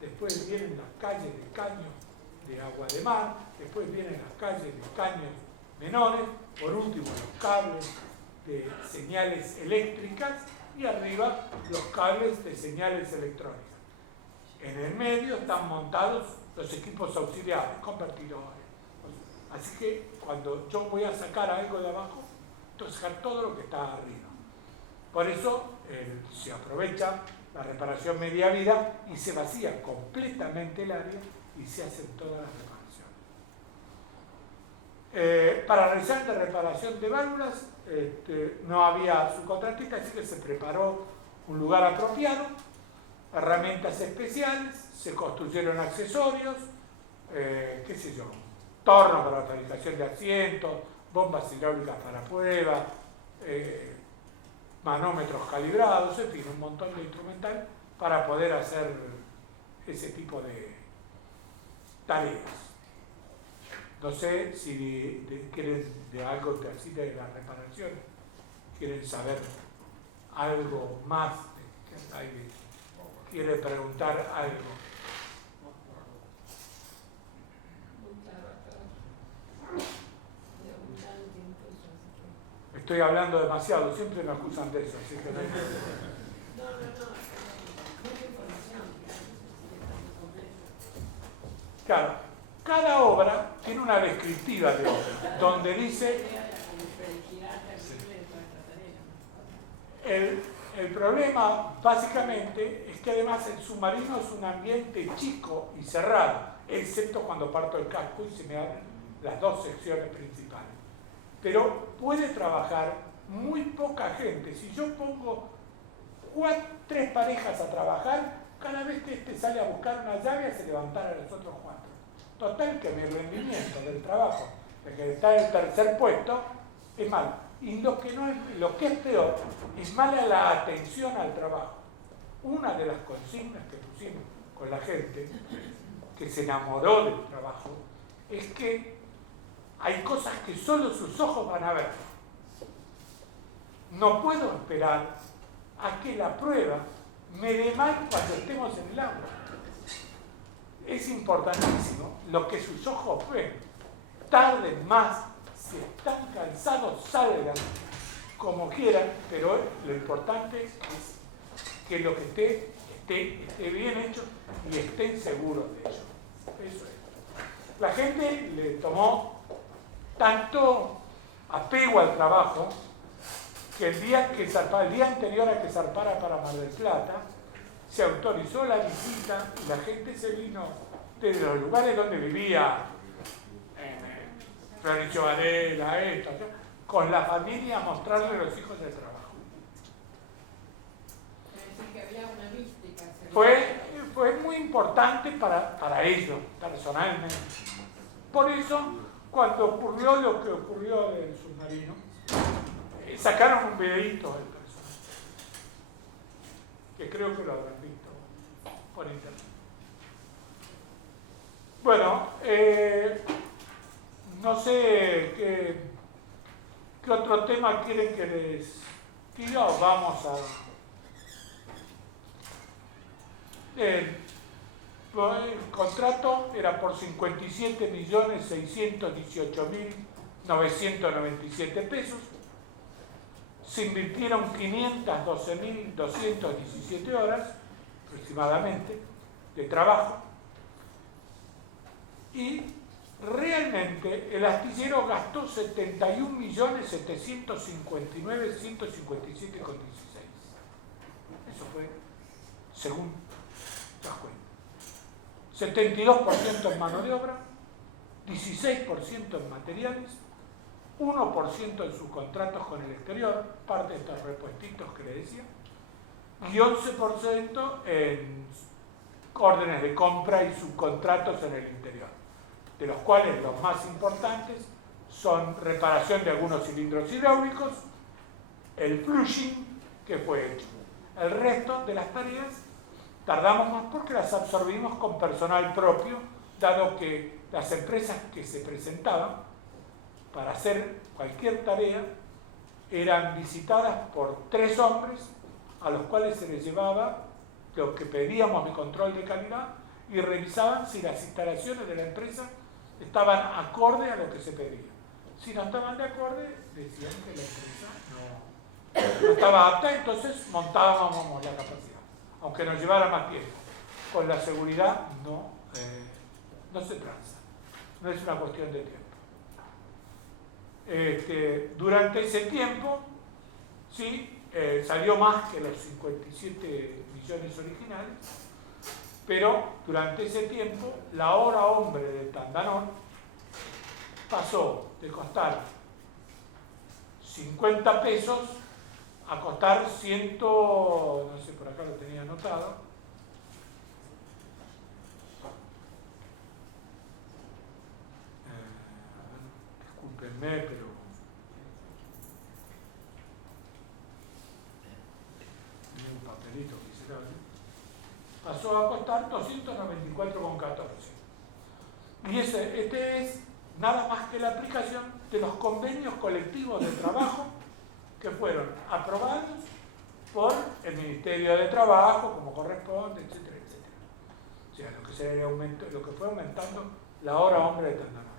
después vienen las calles de caños de agua de mar, después vienen las calles de caños menores, por último los cables de señales eléctricas y arriba los cables de señales electrónicas. En el medio están montados los equipos auxiliares, convertidores. Así que cuando yo voy a sacar algo de abajo, tengo que sacar todo lo que está arriba. Por eso se aprovecha la reparación media vida y se vacía completamente el área y se hacen todas las reparaciones. Para realizar la reparación de válvulas no había subcontratista, así que se preparó un lugar apropiado, herramientas especiales, se construyeron accesorios, qué sé yo, tornos para la fabricación de asientos, bombas hidráulicas para prueba, manómetros calibrados, en fin, un montón de instrumental para poder hacer ese tipo de tareas. No sé si quieren de algo así de la reparación, quieren saber algo más, quiere preguntar algo. Estoy hablando demasiado, siempre me acusan de eso, así que no entiendo. Claro, cada obra tiene una descriptiva de obra, donde dice el problema básicamente es que además el submarino es un ambiente chico y cerrado, excepto cuando parto el casco y se me abren las dos secciones principales. Pero puede trabajar muy poca gente. Si yo pongo 3 parejas a trabajar, cada vez que este sale a buscar una llave hace levantar a los otros 4. Total que mi rendimiento del trabajo, de que está en el tercer puesto, es malo. Y lo que es peor, es mala la atención al trabajo. Una de las consignas que pusimos con la gente, que se enamoró del trabajo, es que hay cosas que solo sus ojos van a ver. No puedo esperar a que la prueba me dé mal cuando estemos en el aula. Es importantísimo lo que sus ojos ven. Tarden más, si están cansados, salgan como quieran, pero lo importante es que lo que esté bien hecho y estén seguros de ello. Eso es. La gente le tomó tanto apego al trabajo que el día anterior a que zarpara para Mar del Plata se autorizó la visita y la gente se vino desde los lugares donde vivía, en Florencio Varela, con la familia a mostrarle a los hijos del trabajo. Que había una mística. Fue muy importante para ellos, personalmente. Por eso, cuando ocurrió lo que ocurrió del submarino, sacaron un videíto del personaje, que creo que lo habrán visto por internet. Bueno, no sé qué otro tema quieren que les diga o vamos a... El contrato era por 57.618.997 pesos. Se invirtieron 512.217 horas aproximadamente de trabajo. Y realmente el astillero gastó 71.759.157,16. Eso fue según las cuentas. 72% en mano de obra, 16% en materiales, 1% en subcontratos con el exterior, parte de estos repuestitos que le decía, y 11% en órdenes de compra y subcontratos en el interior, de los cuales los más importantes son reparación de algunos cilindros hidráulicos, el flushing que fue hecho. El resto de las tareas tardamos más porque las absorbimos con personal propio, dado que las empresas que se presentaban para hacer cualquier tarea eran visitadas por 3 hombres a los cuales se les llevaba lo que pedíamos de control de calidad y revisaban si las instalaciones de la empresa estaban acorde a lo que se pedía. Si no estaban de acorde, decían que la empresa no estaba apta, entonces montábamos la capacidad, aunque nos llevara más tiempo. Con la seguridad no se tranza, no es una cuestión de tiempo. Durante ese tiempo, sí, salió más que los 57 millones originales, pero durante ese tiempo la hora hombre de Tandanor pasó de costar 50 pesos a costar 100, no sé, por acá lo tenía anotado, discúlpenme, pero tenía un papelito miserable, pasó a costar 294,14. Y este es nada más que la aplicación de los convenios colectivos de trabajo que fueron aprobados por el Ministerio de Trabajo, como corresponde, etcétera, etcétera. O sea, lo que fue aumentando la hora hombre de Tandanor.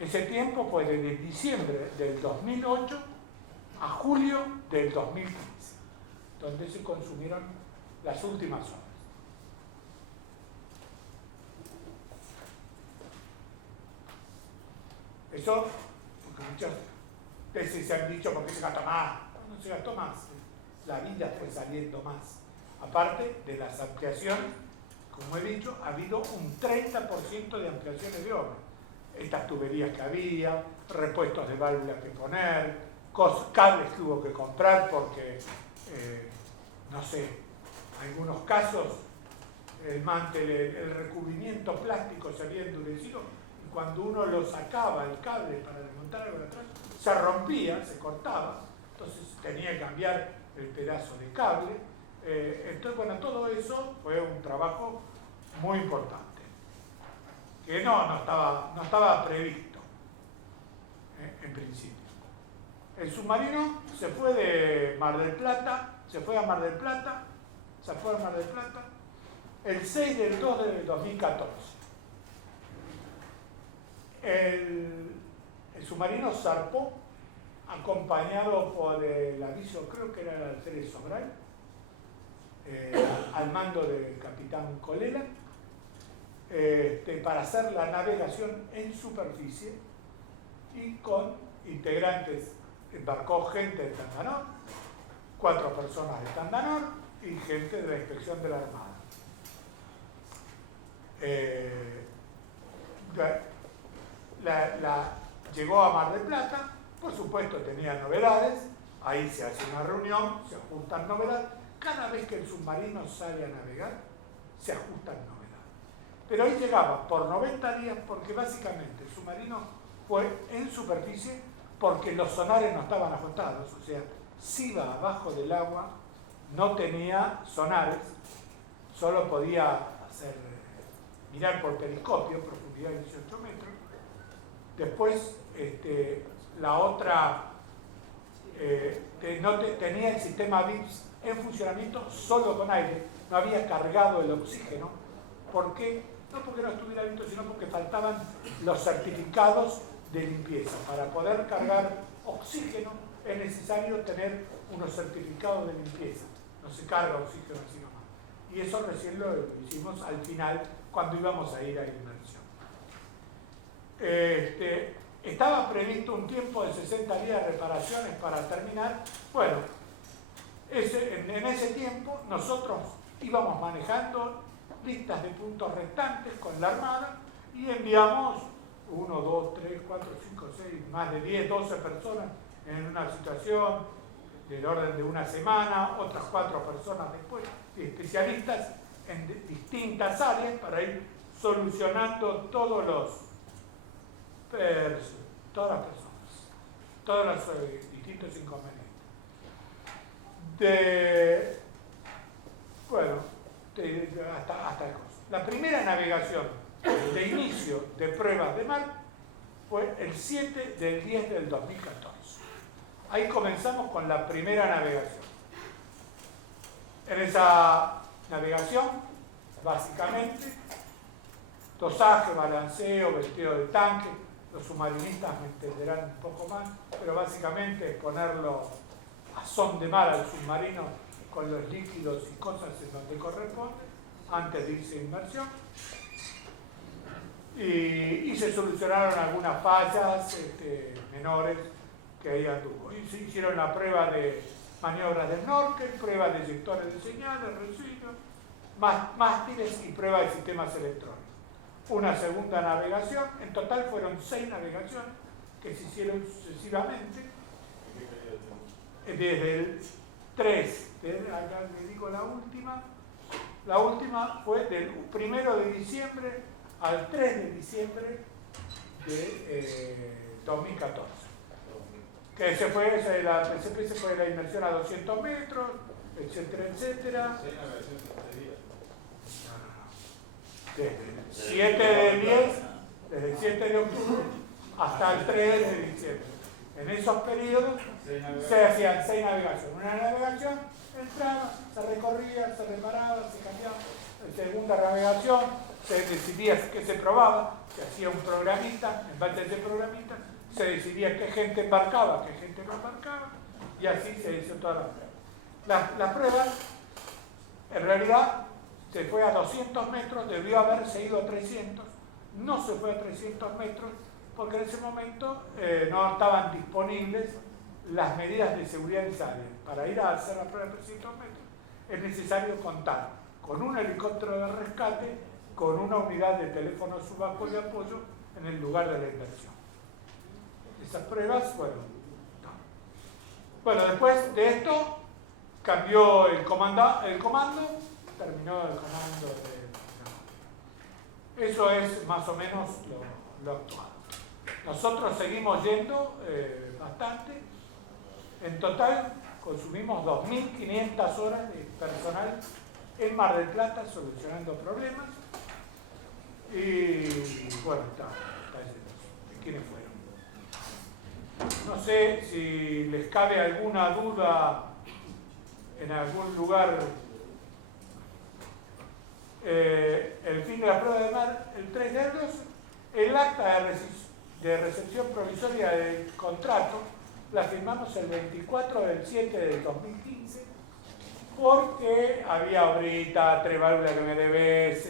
Ese tiempo fue desde diciembre del 2008 a julio del 2015, donde se consumieron las últimas horas. Eso, porque muchas veces se han dicho porque se gastó más. No se gastó más, la vida fue saliendo más. Aparte de las ampliaciones, como he dicho, ha habido un 30% de ampliaciones de obra. Estas tuberías que había, repuestos de válvulas que poner, cables que hubo que comprar porque, no sé, en algunos casos el recubrimiento plástico se había endurecido y cuando uno lo sacaba el cable para desmontar algo de atrás, se rompía, se cortaba, entonces tenía que cambiar el pedazo de cable. Entonces, bueno, todo eso fue un trabajo muy importante, que no estaba previsto en principio. El submarino se fue a Mar del Plata el 6 del 2 de 2014. El submarino zarpó acompañado por el aviso, creo que era el alférez Sobral, al mando del capitán Colela, para hacer la navegación en superficie y con integrantes, embarcó gente de Tandanor, 4 personas de Tandanor y gente de la inspección de la Armada. Llegó a Mar del Plata, por supuesto tenía novedades, ahí se hace una reunión, se ajustan novedades. Cada vez que el submarino sale a navegar, se ajustan novedades. Pero ahí llegaba por 90 días porque básicamente el submarino fue en superficie porque los sonares no estaban ajustados, o sea, si iba abajo del agua, no tenía sonares, solo podía mirar por periscopio, profundidad de 18 metros. Después, la otra tenía el sistema VIPS en funcionamiento solo con aire, no había cargado el oxígeno. ¿Por qué? No porque no estuviera listo, sino porque faltaban los certificados de limpieza. Para poder cargar oxígeno es necesario tener unos certificados de limpieza. No se carga oxígeno así nomás. Y eso recién lo hicimos al final, cuando íbamos a ir a inmersión. Estaba previsto un tiempo de 60 días de reparaciones para terminar. Bueno, en ese tiempo nosotros íbamos manejando listas de puntos restantes con la Armada y enviamos 1, 2, 3, 4, 5, 6, más de 10, 12 personas en una situación del orden de una semana, otras 4 personas después, especialistas en distintas áreas para ir solucionando todas las personas, todos los distintos inconvenientes. Hasta el costo. La primera navegación de inicio de pruebas de mar fue el 7 del 10 del 2014. Ahí comenzamos con la primera navegación. En esa navegación, básicamente, dosaje, balanceo, vestideo de tanque, los submarinistas me entenderán un poco más, pero básicamente es ponerlo a son de mar al submarino con los líquidos y cosas en donde corresponde, antes de irse a inmersión. Y se solucionaron algunas fallas menores que ahí anduvo. Y se hicieron la prueba de maniobras de snorkel, prueba de eyectores de señales, residuos, mástiles y prueba de sistemas electrónicos. Una segunda navegación, en total fueron 6 navegaciones que se hicieron sucesivamente desde el 3, acá le digo la última fue del 1 de diciembre al 3 de diciembre de 2014. Que se fue la inmersión a 200 metros, etcétera, etcétera. Desde el 7 de 10, desde el 7 de octubre hasta el 3 de diciembre. En esos periodos se hacían 6 navegaciones. Una navegación entraba, se recorría, se reparaba, se cambiaba. La segunda navegación se decidía qué se probaba, se hacía un programita, en base a ese programita se decidía qué gente embarcaba, qué gente no embarcaba, y así se hizo toda la prueba. Las pruebas, en realidad, se fue a 200 metros, debió haberse ido a 300, no se fue a 300 metros, porque en ese momento no estaban disponibles las medidas de seguridad necesarias. Para ir a hacer la prueba de 300 metros es necesario contar con un helicóptero de rescate, con una unidad de teléfono subacuo de apoyo en el lugar de la inversión. Esas pruebas fueron. Bueno, después de esto cambió el comando, terminó el comando de... Eso es más o menos lo actual. Nosotros seguimos yendo bastante. En total consumimos 2.500 horas de personal en Mar del Plata solucionando problemas. Y bueno, está yendo. ¿Quiénes fueron? No sé si les cabe alguna duda en algún lugar. El fin de la prueba de mar, el 3 de agosto, el acta de recepción provisoria del contrato la firmamos el 24 del 7 del 2015 porque había obrita, 3 válvulas que me debes,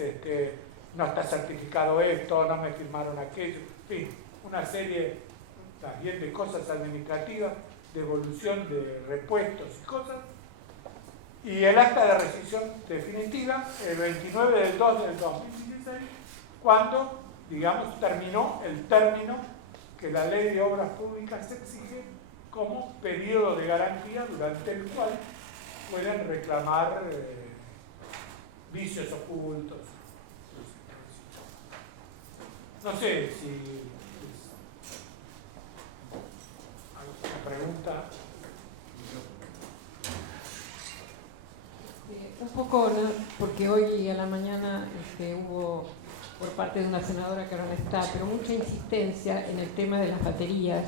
no está certificado esto, no me firmaron aquello, en fin, una serie también de cosas administrativas, devolución de repuestos y cosas. Y el acta de rescisión definitiva, el 29 del 2 del 2016, cuando, digamos, terminó el término que la Ley de Obras Públicas exige como periodo de garantía durante el cual pueden reclamar vicios ocultos. No sé si alguna pregunta. Un poco, ¿no? Porque hoy a la mañana hubo por parte de una senadora que ahora no está, pero mucha insistencia en el tema de las baterías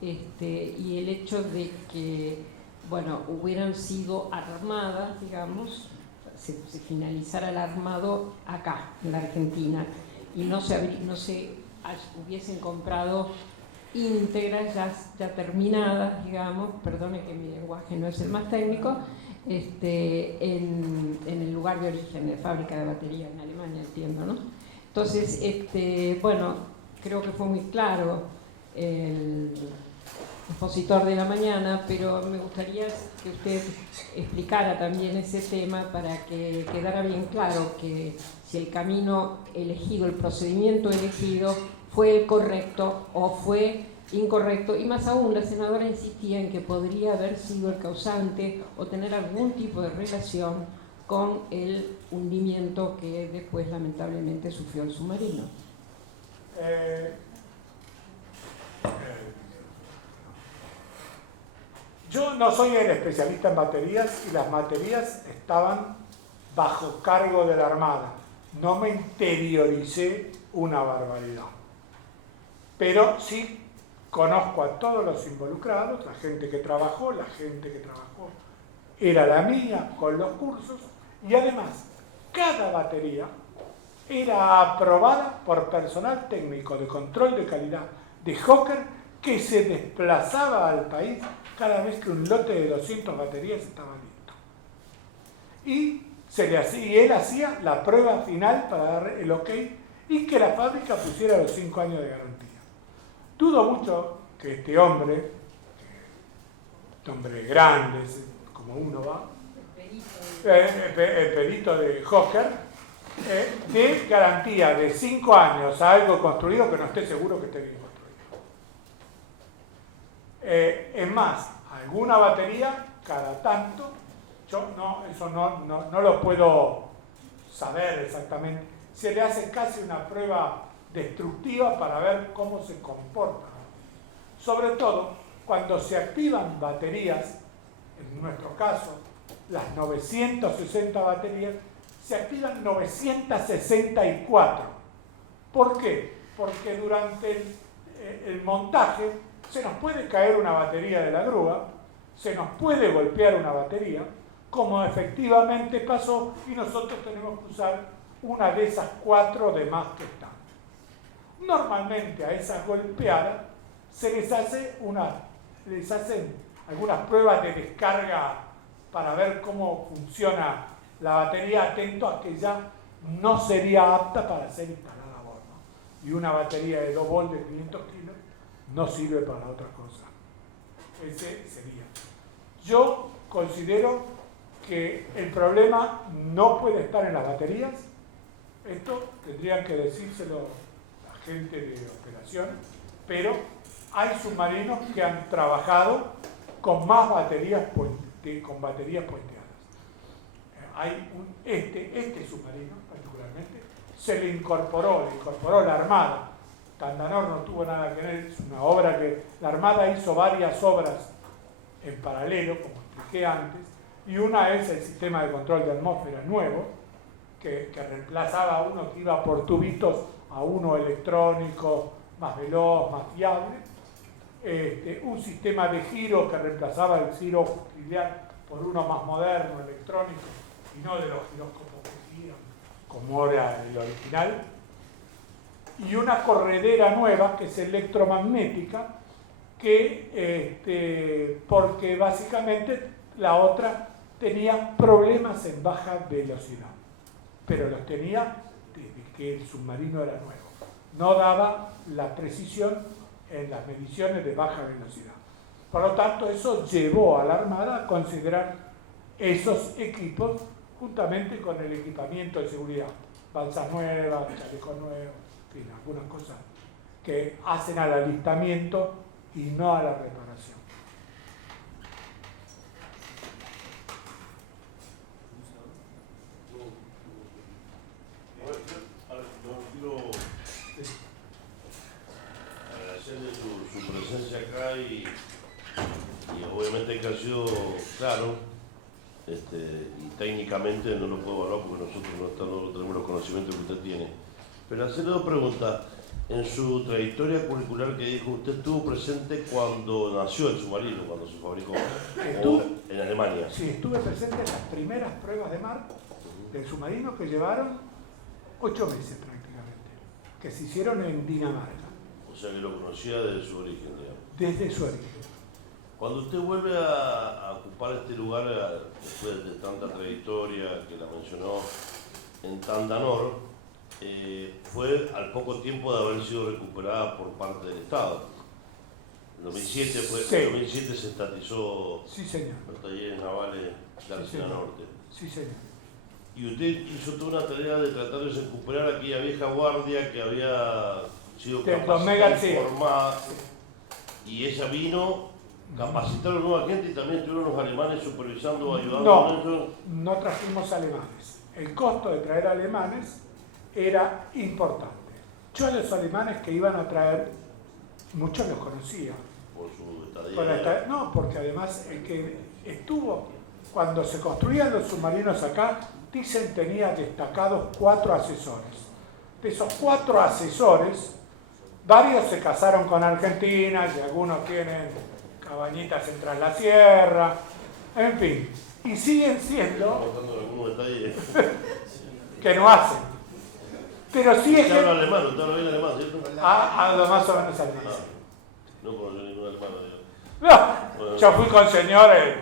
y el hecho de que, bueno, hubieran sido armadas, digamos, se finalizara el armado acá, en la Argentina, y no se hubiesen comprado íntegras, ya terminadas, digamos, perdone que mi lenguaje no es el más técnico, en el lugar de origen, de fábrica de batería en Alemania, entiendo, ¿no? Entonces, bueno, creo que fue muy claro el expositor de la mañana, pero me gustaría que usted explicara también ese tema para que quedara bien claro que si el camino elegido, el procedimiento elegido fue el correcto o fue incorrecto, y más aún la senadora insistía en que podría haber sido el causante o tener algún tipo de relación con el hundimiento que después lamentablemente sufrió el submarino. Yo no soy el especialista en baterías y las baterías estaban bajo cargo de la Armada. No me interioricé una barbaridad. Pero sí conozco a todos los involucrados, la gente que trabajó era la mía con los cursos, y además cada batería era aprobada por personal técnico de control de calidad de Hawker que se desplazaba al país cada vez que un lote de 200 baterías estaba listo. Y él hacía la prueba final para dar el ok y que la fábrica pusiera los 5 años de garantía. Dudo mucho que este hombre grande, como uno va, el perito de Hawker, de garantía de 5 años a algo construido que no esté seguro que esté bien construido. Es más, alguna batería, cada tanto, yo eso no lo puedo saber exactamente, se le hace casi una prueba destructiva para ver cómo se comporta. Sobre todo cuando se activan baterías, en nuestro caso, las 960 baterías, se activan 964. ¿Por qué? Porque durante el montaje se nos puede caer una batería de la grúa, se nos puede golpear una batería, como efectivamente pasó, y nosotros tenemos que usar una de esas 4 de más que están. Normalmente a esas golpeadas se les hacen algunas pruebas de descarga para ver cómo funciona la batería, atento a que ya no sería apta para ser instalada a bordo. Y una batería de 2 volts de 500 kilos no sirve para otra cosa. Ese sería. Yo considero que el problema no puede estar en las baterías. Esto tendrían que decírselo la gente de operaciones, pero hay submarinos que han trabajado con más baterías, con baterías puenteadas. Este submarino particularmente se le incorporó la Armada. Tandanor no tuvo nada que ver, es una obra que la Armada hizo varias obras en paralelo, como expliqué antes, y una es el sistema de control de atmósfera nuevo, que reemplazaba a uno que iba por tubitos a uno electrónico, más veloz, más fiable, un sistema de giro que reemplazaba el giro auxiliar por uno más moderno, electrónico, y no de los giróscopos que giran, como era el original, y una corredera nueva que es electromagnética, porque básicamente la otra tenía problemas en baja velocidad, pero los tenía desde que el submarino era nuevo. No daba la precisión en las mediciones de baja velocidad. Por lo tanto, eso llevó a la Armada a considerar esos equipos juntamente con el equipamiento de seguridad. Balsas nuevas, chalecos nuevos, en fin, algunas cosas que hacen al alistamiento y no a la reparación. seguramente que ha sido claro, y técnicamente no lo puedo evaluar porque nosotros no tenemos los conocimientos que usted tiene. Pero hacerle dos preguntas. En su trayectoria curricular que dijo, ¿usted estuvo presente cuando nació el submarino, cuando se fabricó? ¿O en Alemania? Sí, estuve presente en las primeras pruebas de mar del submarino que llevaron 8 meses prácticamente, que se hicieron en Dinamarca. O sea que lo conocía desde su origen, digamos. Desde su origen. Cuando usted vuelve a ocupar este lugar, después de tanta trayectoria que la mencionó en Tandanor, fue al poco tiempo de haber sido recuperada por parte del Estado. En 2007, Sí. en 2007 se estatizó Sí, señor. los talleres navales García Norte. Sí, señor. Y usted hizo toda una tarea de tratar de recuperar aquella vieja guardia que había sido Del Tomé capacitada García. y formada. Y ella vino, capacitaron nueva gente y también estuvieron los alemanes supervisando, ayudando en eso. No trajimos alemanes. El costo de traer alemanes era importante. Yo a los alemanes que iban a traer, muchos los conocía. Por su estadía. No, porque además el que estuvo, cuando se construían los submarinos acá, Thyssen tenía destacados 4 asesores. De esos 4 asesores, varios se casaron con Argentina y algunos tienen cabañitas en Tras la Sierra, en fin, y siguen siendo Contando algunos detalles. que no hacen. Pero sí es Usted que... habla alemán, usted habla bien alemán, ¿cierto? Hablo más o menos alemán. No conoció ningún alemán, digo. No, yo fui con señores.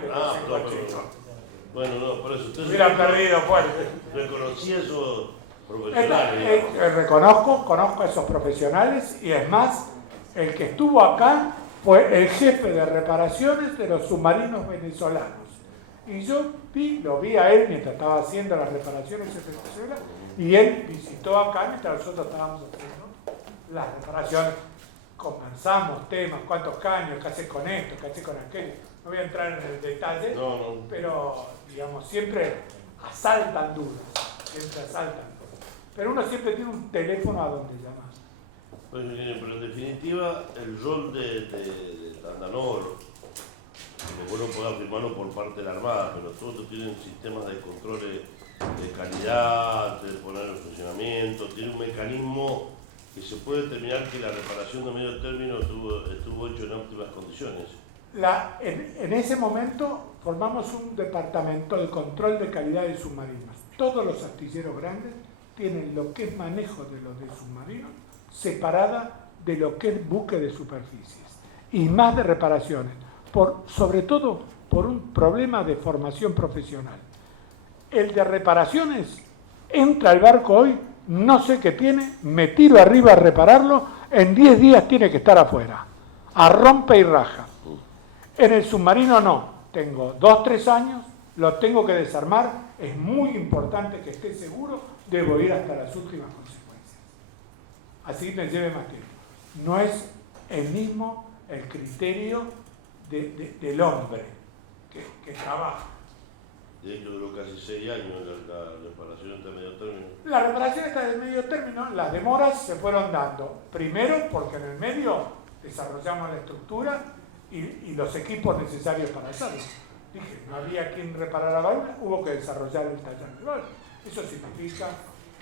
Bueno, no, por eso usted Hubieran perdido fuerte. reconocía esos profesionales. Conozco a esos profesionales y es más, el que estuvo acá fue el jefe de reparaciones de los submarinos venezolanos. Y yo lo vi a él mientras estaba haciendo las reparaciones en Venezuela y él visitó acá mientras nosotros estábamos haciendo las reparaciones. Conversamos temas, cuántos caños, qué haces con esto, qué haces con aquello. No voy a entrar en el detalle, pero digamos, siempre asaltan duro, siempre asaltan. Pero uno siempre tiene un teléfono a donde llamar. Pero en definitiva, el rol de Tandanor, después no puedo afirmarlo por parte de la Armada, pero todos tienen sistemas de control de calidad, de poner en funcionamiento, tiene un mecanismo que se puede determinar que la reparación de medio término estuvo hecho en óptimas condiciones. En ese momento formamos un departamento de control de calidad de submarinos. Todos los astilleros grandes tienen lo que es manejo de los de submarinos separada de lo que es buque de superficies y más de reparaciones, sobre todo por un problema de formación profesional. El de reparaciones entra al barco hoy, no sé qué tiene, me tiro arriba a repararlo, en 10 días tiene que estar afuera, a rompe y raja. En el submarino no, tengo 2-3 años, lo tengo que desarmar, es muy importante que esté seguro, debo ir hasta las últimas consecuencias. Así me lleve más tiempo. No es el mismo el criterio del hombre que trabaja. De hecho, duró casi 6 años la reparación está de medio término. La reparación está de medio término, las demoras se fueron dando. Primero, porque en el medio desarrollamos la estructura y los equipos necesarios para hacerlo. Dije, no había quien reparara válvulas, hubo que desarrollar el taller de válvulas. Eso significa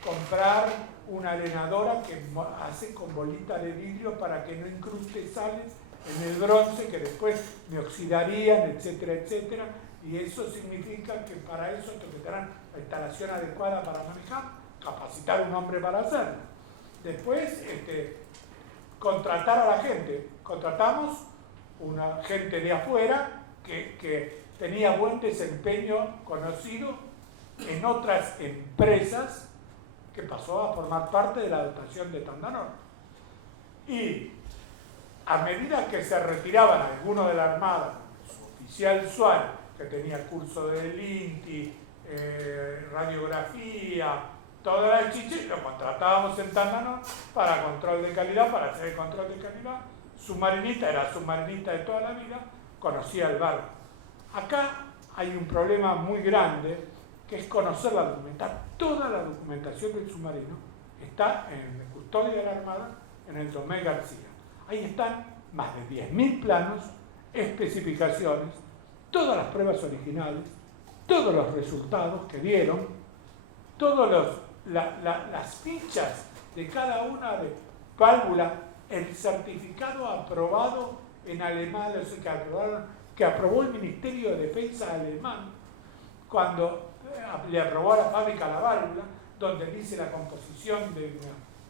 comprar una arenadora que hace con bolita de vidrio para que no incruste sales en el bronce que después me oxidarían, etcétera, etcétera. Y eso significa que para eso tengo que tener la instalación adecuada para manejar, capacitar a un hombre para hacerlo. Después, contratar a la gente. Contratamos una gente de afuera que tenía buen desempeño conocido en otras empresas que pasó a formar parte de la dotación de Tandanor. Y a medida que se retiraban algunos de la Armada, su oficial Suárez, que tenía curso del INTI, radiografía, toda la chiche, lo contratábamos en Tandanor para control de calidad, para hacer el control de calidad. Submarinista, era submarinista de toda la vida, conocía el barco. Acá hay un problema muy grande, que es conocer la documentación. Toda la documentación del submarino está en la custodia de la Armada, en el Tomé García. Ahí están más de 10.000 planos, especificaciones, todas las pruebas originales, todos los resultados que dieron, todas las fichas de cada una de válvulas, el certificado aprobado en Alemania, o sea, que aprobó el Ministerio de Defensa alemán cuando le aprobó a la fábrica la válvula, donde dice la composición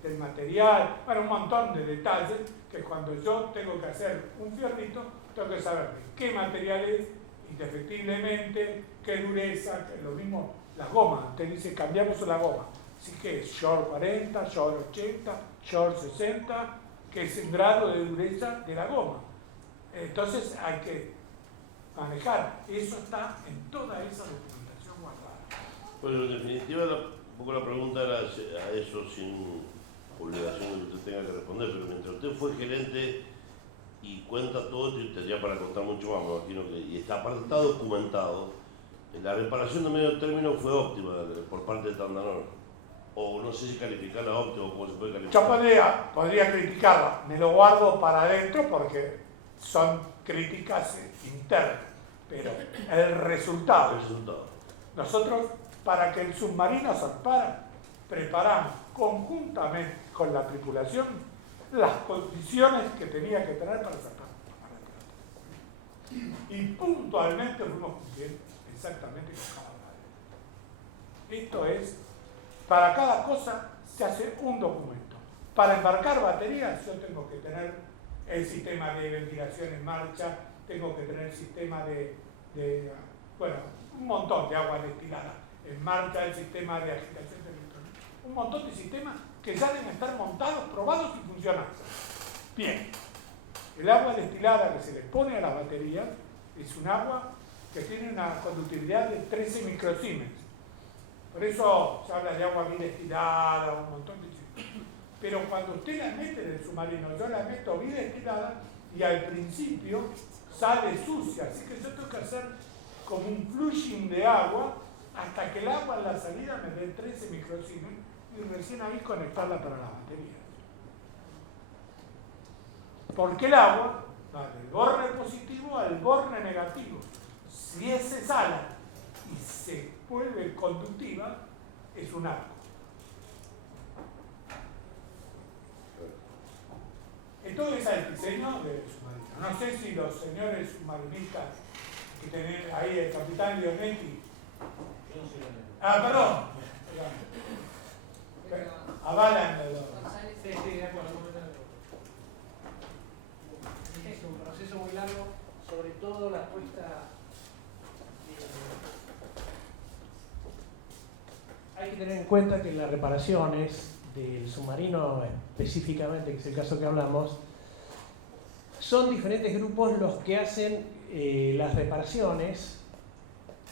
del material, bueno, un montón de detalles que cuando yo tengo que hacer un fierrito, tengo que saber qué material es, indefectiblemente, qué dureza, que lo mismo las gomas, te dice cambiamos la goma, así que es short 40, short 80, short 60, que es el grado de dureza de la goma. Entonces hay que manejar, eso está en toda esa documentación guardada. Bueno, en definitiva, un poco la pregunta era a eso, sin obligación de que usted tenga que responder, pero mientras usted fue gerente y cuenta todo esto, y tendría para contar mucho más, me imagino que, y está documentado, la reparación de medio término fue óptima por parte de Tandanor, o no sé si calificarla óptima o cómo se puede calificar. Yo podría criticarla, me lo guardo para adentro porque son críticas internas, pero el resultado. Nosotros, para que el submarino zarpara, preparamos conjuntamente con la tripulación las condiciones que tenía que tener para zarpar. Y puntualmente fuimos cumpliendo exactamente con cada una de ellas. Esto es, para cada cosa se hace un documento. Para embarcar baterías yo tengo que tener el sistema de ventilación en marcha, tengo que tener el sistema bueno, un montón de agua destilada en marcha, el sistema de agitación de electrones, un montón de sistemas que ya deben estar montados, probados y funcionantes. Bien, el agua destilada que se le pone a las baterías es un agua que tiene una conductividad de 13 microsiemens. Por eso se habla de agua bidestilada, un montón de cosas. Pero cuando usted la mete en el submarino, yo la meto bidestilada y al principio sale sucia, así que yo tengo que hacer como un flushing de agua hasta que el agua en la salida me dé 13 microsiemens y recién ahí conectarla para la batería. Porque el agua va del borne positivo al borne negativo. Si se sala y se vuelve conductiva, es un agua. Entonces es el diseño del submarino. No sé si los señores submarinistas que tienen ahí, el capitán Leonetti. Perdón. Avalan los. Sí, de acuerdo. Es un proceso muy largo, sobre todo la puesta. Hay que tener en cuenta que las reparaciones del submarino específicamente, que es el caso que hablamos, son diferentes grupos los que hacen las reparaciones,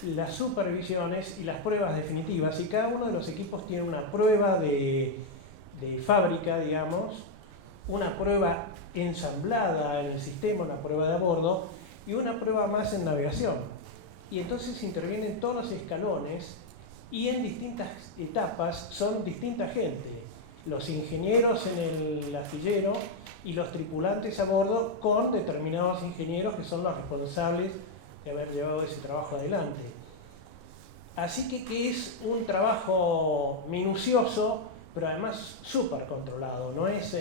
las supervisiones y las pruebas definitivas, y cada uno de los equipos tiene una prueba de fábrica, digamos, una prueba ensamblada en el sistema, una prueba de a bordo y una prueba más en navegación. Y entonces intervienen todos los escalones y en distintas etapas son distinta gente, los ingenieros en el astillero y los tripulantes a bordo con determinados ingenieros que son los responsables de haber llevado ese trabajo adelante. Así que es un trabajo minucioso, pero además súper controlado, no es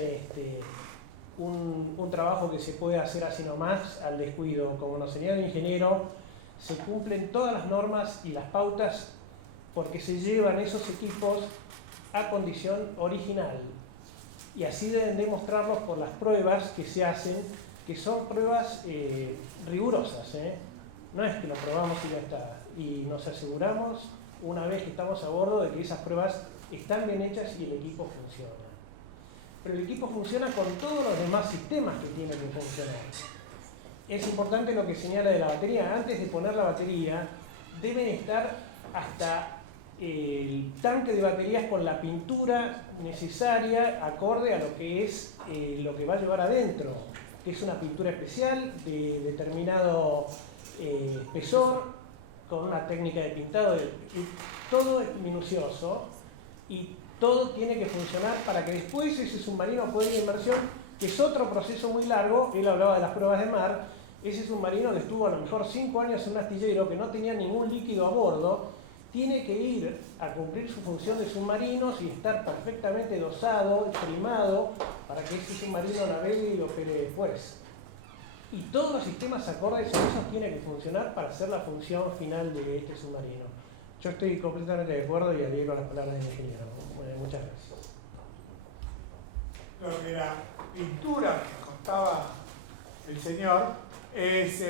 un trabajo que se puede hacer así nomás al descuido. Como nos señala el ingeniero, se cumplen todas las normas y las pautas porque se llevan esos equipos a condición original. Y así deben demostrarlos por las pruebas que se hacen, que son pruebas rigurosas, No es que lo probamos y ya está. Y nos aseguramos, una vez que estamos a bordo, de que esas pruebas están bien hechas y el equipo funciona. Pero el equipo funciona con todos los demás sistemas que tiene que funcionar. Es importante lo que señala de la batería. Antes de poner la batería, deben estar hasta el tanque de baterías con la pintura necesaria, acorde a lo que es lo que va a llevar adentro, que es una pintura especial de determinado espesor, con una técnica de pintado. Todo es minucioso y todo tiene que funcionar para que después ese submarino pueda ir en inmersión, que es otro proceso muy largo. Él hablaba de las pruebas de mar, ese submarino que estuvo a lo mejor 5 años en un astillero, que no tenía ningún líquido a bordo, tiene que ir a cumplir su función de submarinos y estar perfectamente dosado, primado, para que ese submarino navegue y opere después. Y todos los sistemas acordes a esos tienen que funcionar para hacer la función final de este submarino. Yo estoy completamente de acuerdo y alié con las palabras del ingeniero. Muchas gracias. Lo que la pintura que contaba el señor es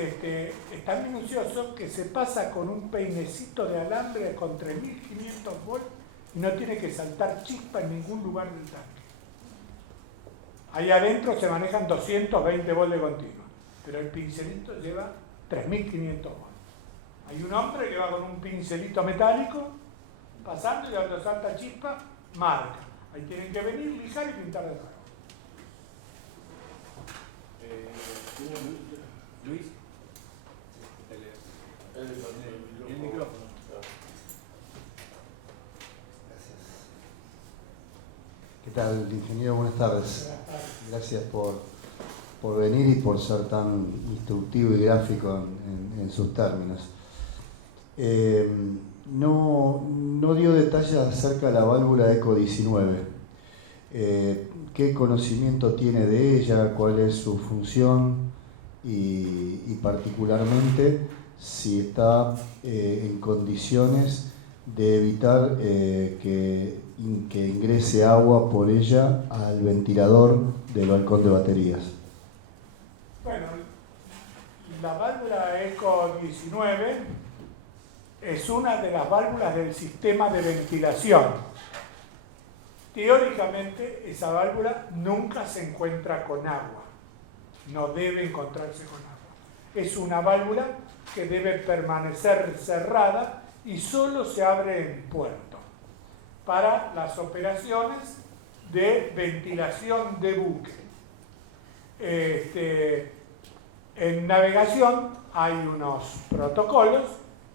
tan minucioso que se pasa con un peinecito de alambre con 3.500 volts y no tiene que saltar chispa en ningún lugar del tanque. Ahí adentro se manejan 220 volts de continuo, pero el pincelito lleva 3.500 volts. Hay un hombre que va con un pincelito metálico pasando y cuando salta chispa, marca. Ahí tienen que venir, lijar y pintar de nuevo. Luis, el micrófono. ¿Qué tal, ingeniero? Buenas tardes. Gracias por venir y por ser tan instructivo y gráfico en sus términos. No dio detalles acerca de la válvula ECO 19. ¿Qué conocimiento tiene de ella? ¿Cuál es su función? Y particularmente si está en condiciones de evitar que ingrese agua por ella al ventilador del balcón de baterías. Bueno, la válvula ECO 19 es una de las válvulas del sistema de ventilación. Teóricamente, esa válvula nunca se encuentra con agua. No debe encontrarse con agua. Es una válvula que debe permanecer cerrada y solo se abre en puerto para las operaciones de ventilación de buque. En navegación hay unos protocolos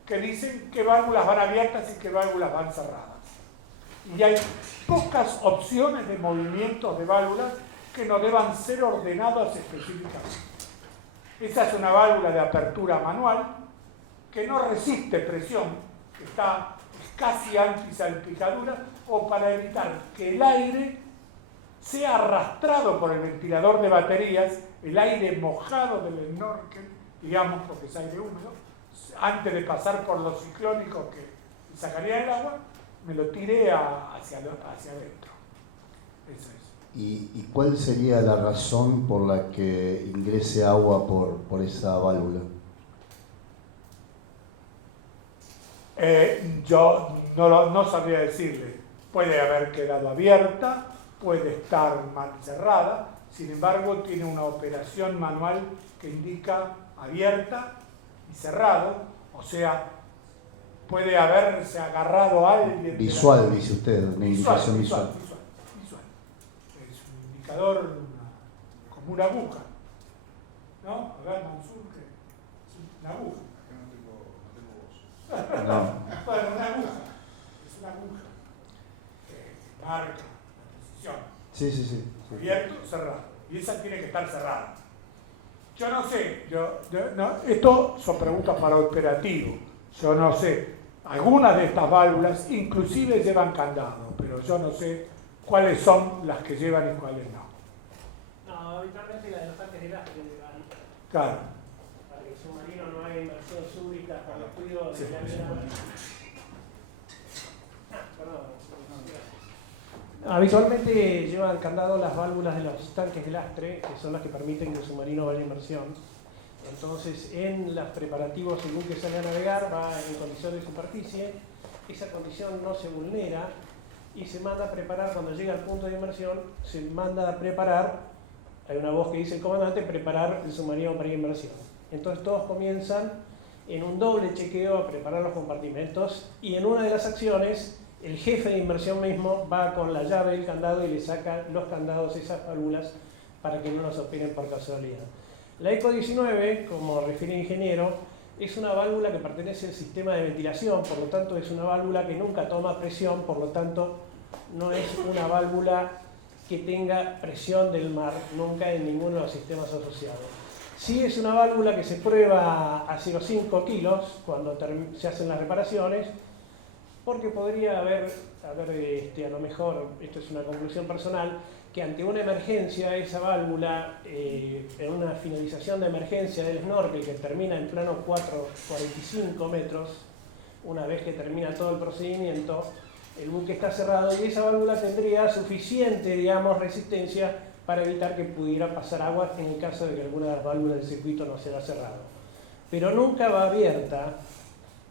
que dicen qué válvulas van abiertas y qué válvulas van cerradas. Y hay pocas opciones de movimientos de válvulas que no deban ser ordenadas específicamente. Esta es una válvula de apertura manual que no resiste presión, que es casi antisalpicadura, o para evitar que el aire sea arrastrado por el ventilador de baterías, el aire mojado del snorkel, digamos, porque es aire húmedo, antes de pasar por los ciclónicos que sacaría el agua, me lo tiré hacia adentro. Eso es. ¿Y cuál sería la razón por la que ingrese agua por esa válvula? Yo no sabría decirle. Puede haber quedado abierta, puede estar mal cerrada, sin embargo tiene una operación manual que indica abierta y cerrado, o sea, puede haberse agarrado a alguien. Visual, dice usted, una indicación visual. Es un indicador como una aguja, ¿no? A ver, Mansur, que es una aguja. No. Bueno, una aguja. Es una aguja que marca la precisión. Sí. Abierto, cerrado. Y esa tiene que estar cerrada. Yo no sé, esto son preguntas para operativo. Yo no sé. Algunas de estas válvulas inclusive llevan candado, pero yo no sé cuáles son las que llevan y cuáles no. No, habitualmente las de los tanques de gas que llevan. Claro. Para que el submarino no haga inversión súbita con los cuidados de la vida. Habitualmente llevan candado las válvulas de los tanques de lastre, que son las que permiten que el submarino vaya en inversión. Entonces, en los preparativos, el buque sale a navegar, va en condición de superficie, esa condición no se vulnera y se manda a preparar, cuando llega al punto de inmersión, se manda a preparar, hay una voz que dice el comandante, preparar el submarino para inmersión. Entonces todos comienzan en un doble chequeo a preparar los compartimentos y en una de las acciones, el jefe de inmersión mismo va con la llave del candado y le saca los candados, esas válvulas, para que no los operen por casualidad. La ECO 19, como refiere el ingeniero, es una válvula que pertenece al sistema de ventilación, por lo tanto es una válvula que nunca toma presión, por lo tanto no es una válvula que tenga presión del mar, nunca en ninguno de los sistemas asociados. Sí es una válvula que se prueba a 0,5 kilos cuando se hacen las reparaciones, porque podría haber a lo mejor, esto es una conclusión personal, que ante una emergencia esa válvula, en una finalización de emergencia del snorkel que termina en plano 45 metros, una vez que termina todo el procedimiento, el buque está cerrado y esa válvula tendría suficiente, digamos, resistencia para evitar que pudiera pasar agua en el caso de que alguna de las válvulas del circuito no sea cerrado. Pero nunca va abierta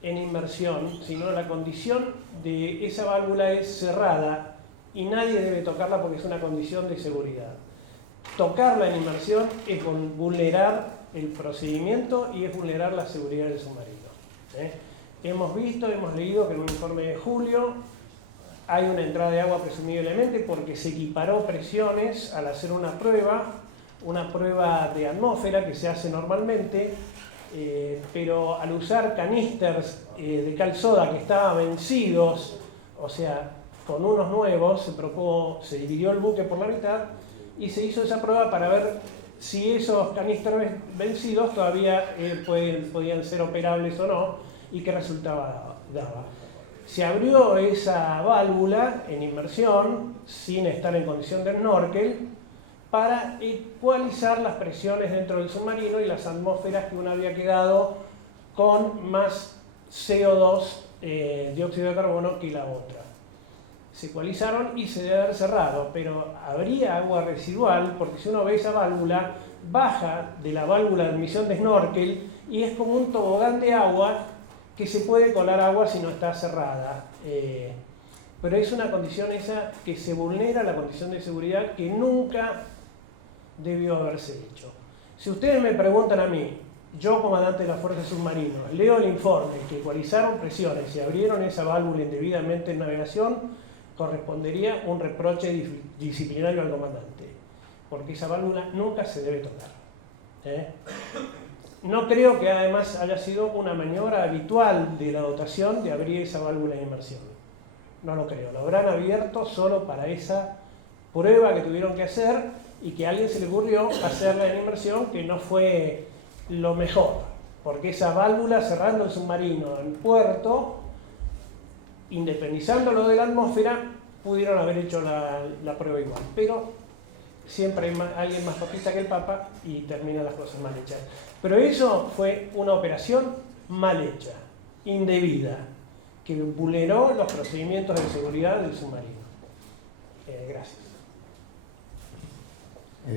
en inmersión, sino la condición de esa válvula es cerrada y nadie debe tocarla porque es una condición de seguridad. Tocarla en inmersión es vulnerar el procedimiento y es vulnerar la seguridad del submarino. Hemos leído que en un informe de julio hay una entrada de agua presumiblemente porque se equiparó presiones al hacer una prueba de atmósfera que se hace normalmente, pero al usar canisters de cal soda que estaban vencidos, o sea, con unos nuevos, se dividió el buque por la mitad y se hizo esa prueba para ver si esos canisters vencidos todavía podían ser operables o no y qué resultado daba. Se abrió esa válvula en inmersión, sin estar en condición de snorkel, para ecualizar las presiones dentro del submarino y las atmósferas que uno había quedado con más CO2, dióxido de carbono, que la otra. Se ecualizaron y se debe haber cerrado, pero habría agua residual, porque si uno ve esa válvula, baja de la válvula de admisión de snorkel y es como un tobogán de agua que se puede colar agua si no está cerrada. Pero es una condición esa que se vulnera la condición de seguridad que nunca debió haberse hecho. Si ustedes me preguntan a mí, yo comandante de la Fuerza Submarina, leo el informe que ecualizaron presiones y abrieron esa válvula indebidamente en navegación, correspondería un reproche disciplinario al comandante, porque esa válvula nunca se debe tocar. No creo que además haya sido una maniobra habitual de la dotación de abrir esa válvula de inmersión. No lo creo. Lo habrán abierto solo para esa prueba que tuvieron que hacer y que a alguien se le ocurrió hacerla en inmersión, que no fue lo mejor, porque esa válvula cerrando el submarino en puerto, independizándolo de la atmósfera, pudieron haber hecho la prueba igual. Pero siempre hay alguien más papista que el Papa y terminan las cosas mal hechas. Pero eso fue una operación mal hecha, indebida, que vulneró los procedimientos de seguridad del submarino. Gracias.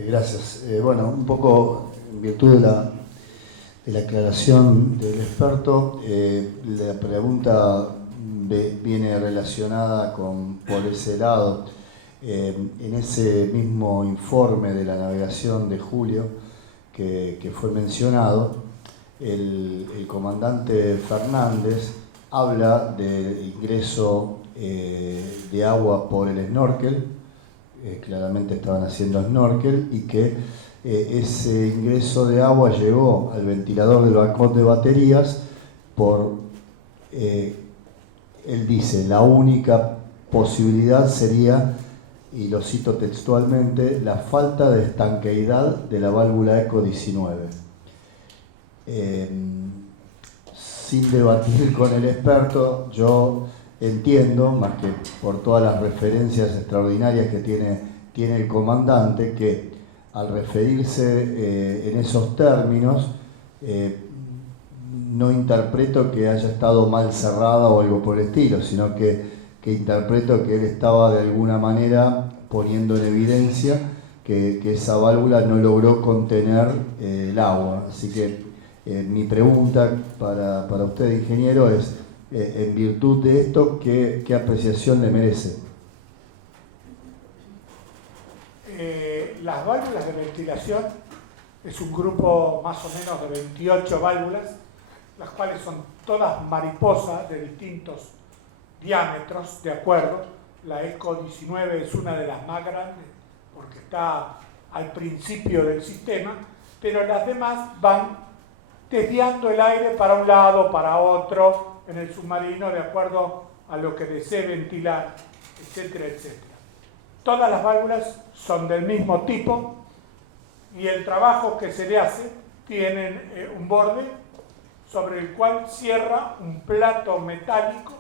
Gracias. Bueno, un poco en virtud de la aclaración del experto, la pregunta viene relacionada por ese lado. En ese mismo informe de la navegación de julio que fue mencionado, el comandante Fernández habla del ingreso de agua por el snorkel, claramente estaban haciendo snorkel, y que ese ingreso de agua llegó al ventilador del balcón de baterías por, él dice, la única posibilidad sería, y lo cito textualmente, la falta de estanqueidad de la válvula ECO 19. Sin debatir con el experto, yo entiendo, más que por todas las referencias extraordinarias que tiene el comandante, que al referirse en esos términos, no interpreto que haya estado mal cerrada o algo por el estilo, sino que interpreto que él estaba de alguna manera poniendo en evidencia que esa válvula no logró contener el agua. Así que mi pregunta para usted, ingeniero, es, en virtud de esto, ¿qué apreciación le merece? Las válvulas de ventilación es un grupo más o menos de 28 válvulas, las cuales son todas mariposas de distintos diámetros, de acuerdo. La ECO 19 es una de las más grandes porque está al principio del sistema, pero las demás van desviando el aire para un lado, para otro en el submarino, de acuerdo a lo que desee ventilar, etcétera, etcétera. Todas las válvulas son del mismo tipo y el trabajo que se le hace tienen un borde sobre el cual cierra un plato metálico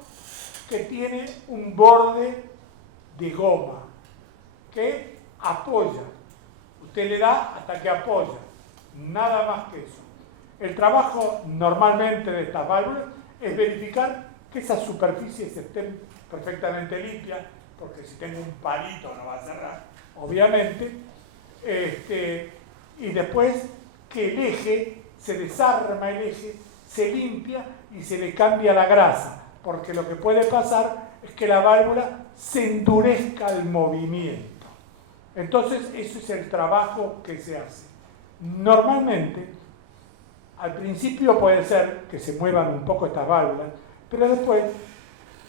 que tiene un borde de goma que apoya. Usted le da hasta que apoya, nada más que eso. El trabajo normalmente de estas válvulas es verificar que esas superficies estén perfectamente limpias, porque si tengo un palito no va a cerrar, obviamente. Y después que el eje, se desarma el eje, se limpia y se le cambia la grasa, porque lo que puede pasar es que la válvula se endurezca al movimiento. Entonces, ese es el trabajo que se hace. Normalmente, al principio puede ser que se muevan un poco estas válvulas, pero después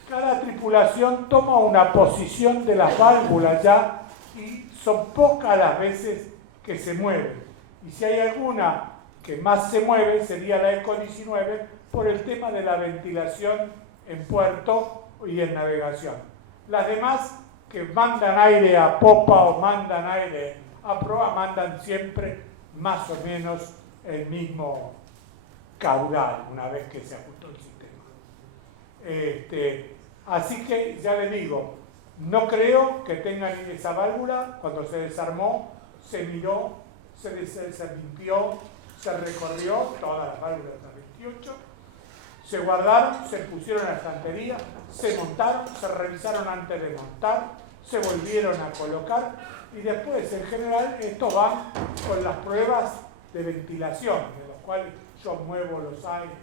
cada tripulación toma una posición de las válvulas ya y son pocas las veces que se mueven. Y si hay alguna que más se mueve sería la ECO 19 por el tema de la ventilación en puerto y en navegación. Las demás que mandan aire a popa o mandan aire a proa mandan siempre más o menos el mismo caudal una vez que se ajustó el sistema. Así que ya les digo, no creo que tengan esa válvula. Cuando se desarmó, se miró, se limpió, se recorrió todas las válvulas de las 28, se guardaron, se pusieron en la estantería, se montaron, se revisaron antes de montar, se volvieron a colocar y después en general esto va con las pruebas de ventilación, de los cuales yo muevo los aires.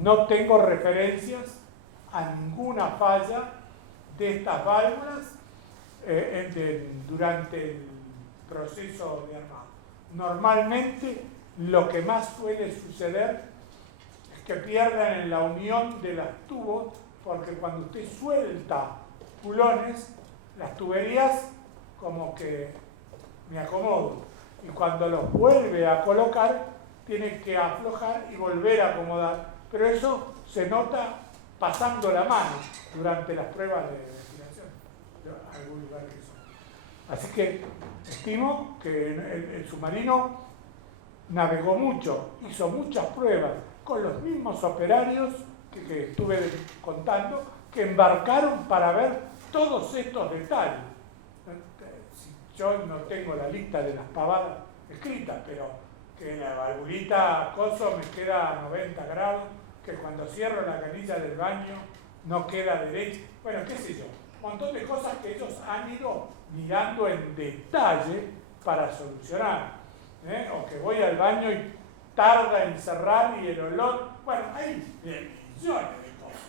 No tengo referencias a ninguna falla de estas válvulas durante el proceso de armado. Normalmente lo que más suele suceder es que pierdan en la unión de los tubos, porque cuando usted suelta culones, las tuberías como que me acomodo, y cuando los vuelve a colocar tiene que aflojar y volver a acomodar, pero eso se nota pasando la mano durante las pruebas de ventilación de algún lugar que son. Así que estimo que el submarino navegó mucho, hizo muchas pruebas con los mismos operarios que estuve contando, que embarcaron para ver todos estos detalles. Yo no tengo la lista de las pavadas escritas, pero que la valvulita coso me queda a 90 grados, que cuando cierro la canilla del baño no queda derecha. Bueno, qué sé yo, un montón de cosas que ellos han ido mirando en detalle para solucionar. O que voy al baño y tarda en cerrar y el olor. Bueno, hay millones de cosas,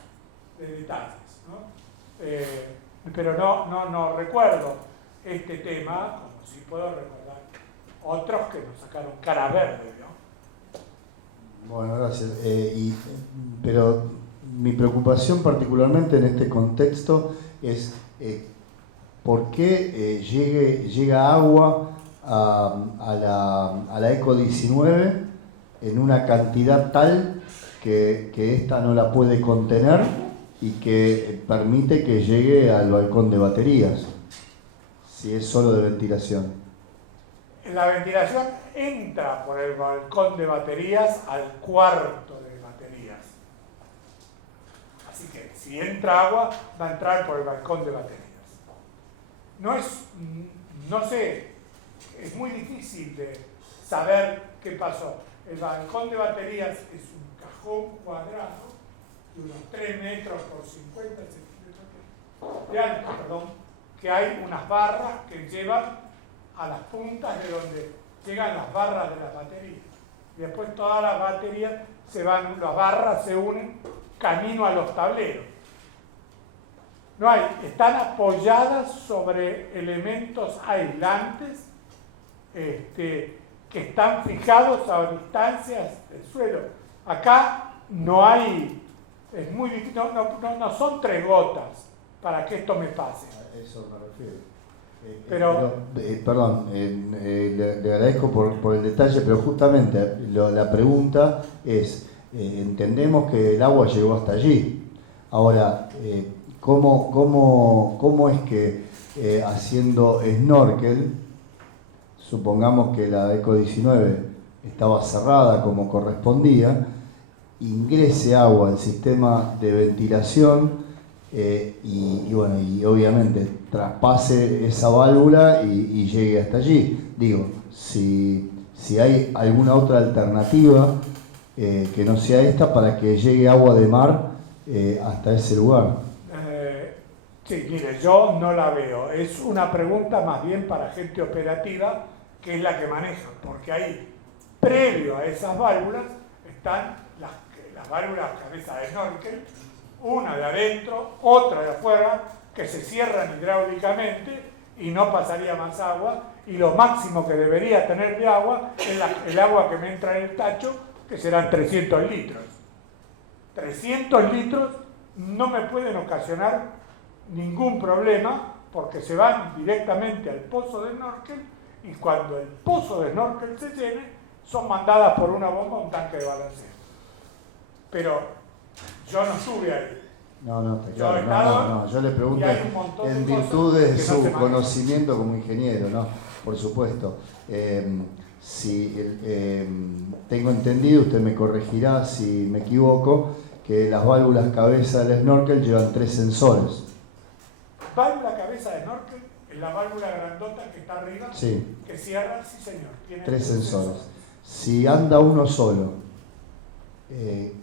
de detalles, ¿no? Pero no recuerdo este tema, como si puedo recordar otros que nos sacaron cara verde, ¿no? Bueno, gracias. Pero mi preocupación particularmente en este contexto es por qué llega agua a la ECO 19 en una cantidad tal que ésta no la puede contener y que permite que llegue al balcón de baterías, si es solo de ventilación. La ventilación entra por el balcón de baterías al cuarto de baterías. Así que si entra agua, va a entrar por el balcón de baterías. No sé, es muy difícil de saber qué pasó. El balcón de baterías es un cajón cuadrado de unos 3 metros por 50 centímetros de alto, que hay unas barras que llevan a las puntas de donde llegan las barras de las baterías. Y después todas las baterías las barras se unen camino a los tableros. Están apoyadas sobre elementos aislantes que están fijados a distancias del suelo. Acá no hay, es muy difícil, no son 3 gotas para que esto me pase. A eso me refiero. Perdón, le agradezco por el detalle, pero justamente la pregunta es, entendemos que el agua llegó hasta allí. Ahora, ¿cómo es que haciendo snorkel, supongamos que la ECO 19 estaba cerrada como correspondía, ingrese agua al sistema de ventilación y obviamente traspase esa válvula y llegue hasta allí. Digo, si hay alguna otra alternativa que no sea esta para que llegue agua de mar hasta ese lugar. Sí, mire, yo no la veo. Es una pregunta más bien para gente operativa, que es la que maneja, porque ahí, previo a esas válvulas, están las válvulas cabeza de snorkel, una de adentro, otra de afuera, que se cierran hidráulicamente y no pasaría más agua, y lo máximo que debería tener de agua es el agua que me entra en el tacho, que serán 300 litros. 300 litros no me pueden ocasionar ningún problema porque se van directamente al pozo de snorkel y cuando el pozo de snorkel se llene son mandadas por una bomba a un tanque de balanceo. Pero yo no estuve ahí. No, está claro. Yo le pregunto en virtud de su conocimiento como ingeniero, ¿no? Por supuesto. Tengo entendido, usted me corregirá si me equivoco, que las válvulas cabeza del snorkel llevan 3 sensores. Válvula cabeza de snorkel es la válvula grandota que está arriba, sí, que cierra, sí señor. Tiene 3 sensores. Si anda uno solo,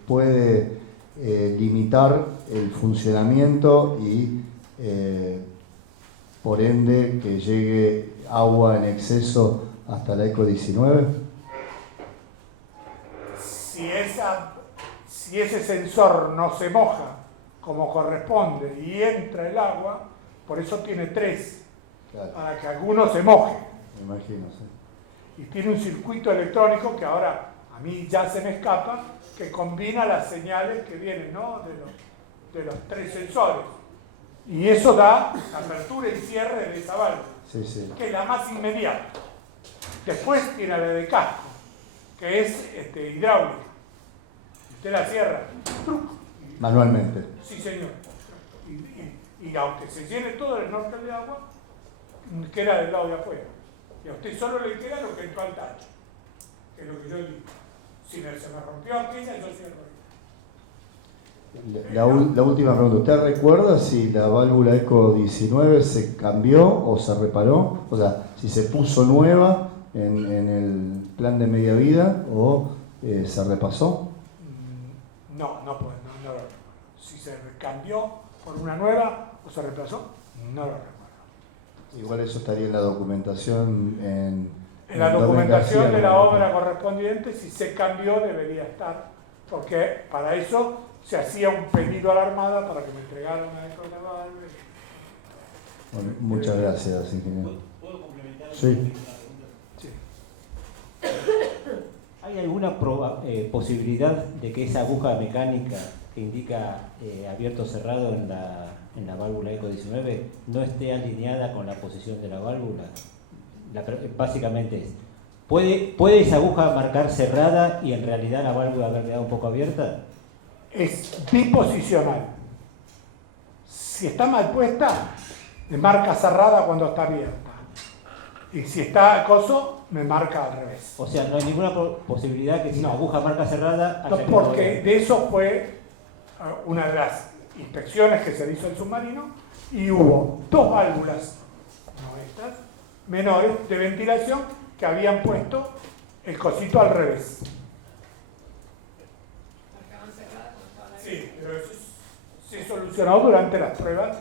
puede limitar el funcionamiento y por ende que llegue agua en exceso hasta la ECO 19. Si ese sensor no se moja como corresponde y entra el agua, por eso tiene 3, claro, para que alguno se moje. Me imagino, sí. Y tiene un circuito electrónico que ahora a mí ya se me escapa, que combina las señales que vienen, ¿no?, de los 3 sensores. Y eso da apertura y cierre de esa válvula, sí, sí, que es la más inmediata. Después tiene la de casco, que es hidráulica. Usted la cierra, manualmente. Sí, señor. Y aunque se llene todo el snorkel de agua, queda del lado de afuera. Y a usted solo le queda lo que entró al tacho, que es lo que yo digo. Si se me rompió aquella, yo cierro. La última pregunta. ¿Usted recuerda si la válvula ECO 19 se cambió o se reparó? O sea, si se puso nueva en el plan de media vida o se repasó. No lo recuerdo. Si se cambió por una nueva o se reemplazó, no lo recuerdo. Igual eso estaría en la documentación. En la documentación de la obra correspondiente, si se cambió, debería estar, porque para eso se hacía un pedido a la Armada para que me entregaran una ECO de la válvula. Bueno, muchas gracias, ingeniero. ¿Puedo complementar? Sí. Sí. ¿Hay alguna posibilidad de que esa aguja mecánica que indica abierto o cerrado en la válvula ECO 19 no esté alineada con la posición de la válvula? Básicamente es, ¿puede esa aguja marcar cerrada y en realidad la válvula haber quedado un poco abierta? Es biposicional. Si está mal puesta, me marca cerrada cuando está abierta. Y si está acoso, me marca al revés. O sea, no hay ninguna posibilidad que si la aguja marca cerrada... No, porque de eso fue una de las inspecciones que se hizo el submarino y hubo 2 válvulas, no estas, menores de ventilación que habían puesto el cosito al revés. Sí, pero eso se solucionó durante las pruebas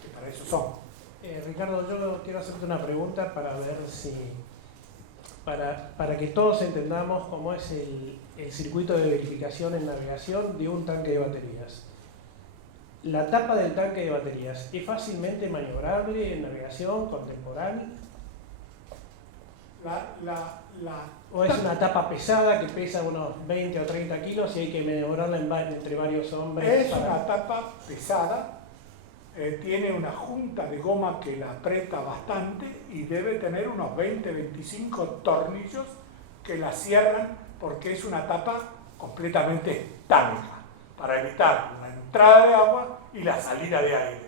que para eso son. Ricardo, yo quiero hacerte una pregunta para ver si, para que todos entendamos cómo es el circuito de verificación en navegación de un tanque de baterías. La tapa del tanque de baterías, ¿es fácilmente maniobrable en navegación contemporánea? ¿O es una tapa pesada que pesa unos 20 o 30 kilos y hay que maniobrarla entre varios hombres? Es una tapa pesada. Tiene una junta de goma que la aprieta bastante y debe tener unos 20-25 tornillos que la cierran porque es una tapa completamente estática para evitar la entrada de agua y la salida de aire.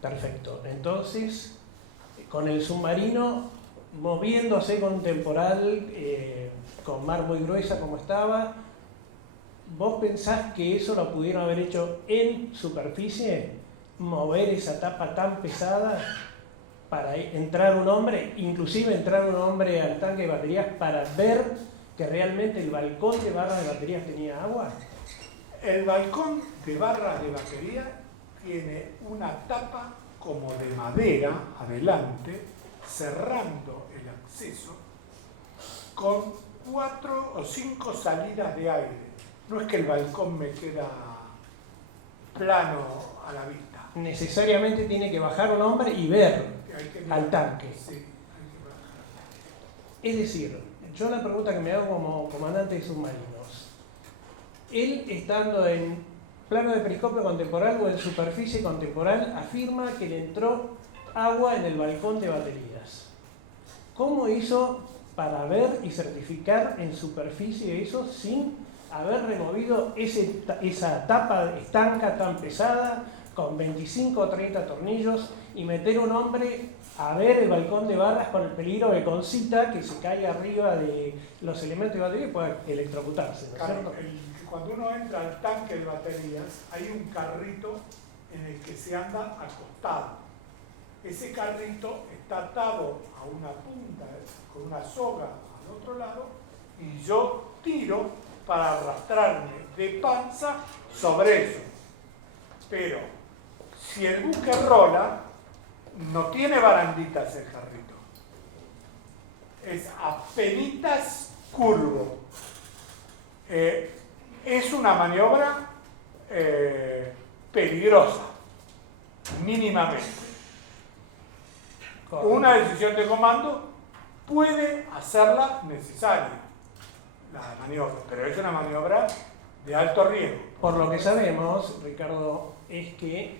Perfecto. Entonces, con el submarino moviéndose con un temporal, con mar muy gruesa como estaba. ¿Vos pensás que eso lo pudieron haber hecho en superficie? ¿Mover esa tapa tan pesada para entrar un hombre, inclusive entrar un hombre al tanque de baterías para ver que realmente el balcón de barras de baterías tenía agua? El balcón de barras de batería tiene una tapa como de madera adelante, cerrando el acceso con 4 o 5 salidas de aire. No es que el balcón me queda plano a la vista. Necesariamente tiene que bajar un hombre y ver al tanque. Sí, hay que bajar. Es decir, yo la pregunta que me hago como comandante de submarinos, él estando en plano de periscopio contemporal o en superficie contemporal afirma que le entró agua en el balcón de baterías. ¿Cómo hizo para ver y certificar en superficie eso sin haber removido esa tapa estanca tan pesada con 25 o 30 tornillos y meter un hombre a ver el balcón de barras con el peligro de Concita que se caiga arriba de los elementos de batería y pueda electrocutarse? ¿No es cierto? Cuando uno entra al tanque de baterías, hay un carrito en el que se anda acostado. Ese carrito está atado a una punta con una soga al otro lado y yo tiro para arrastrarme de panza sobre eso. Pero si el buque rola, no tiene baranditas el carrito. Es apenitas curvo. Es una maniobra peligrosa, mínimamente. Una decisión de comando puede hacerla necesaria, la maniobra, pero es una maniobra de alto riesgo. Por lo que sabemos, Ricardo, es que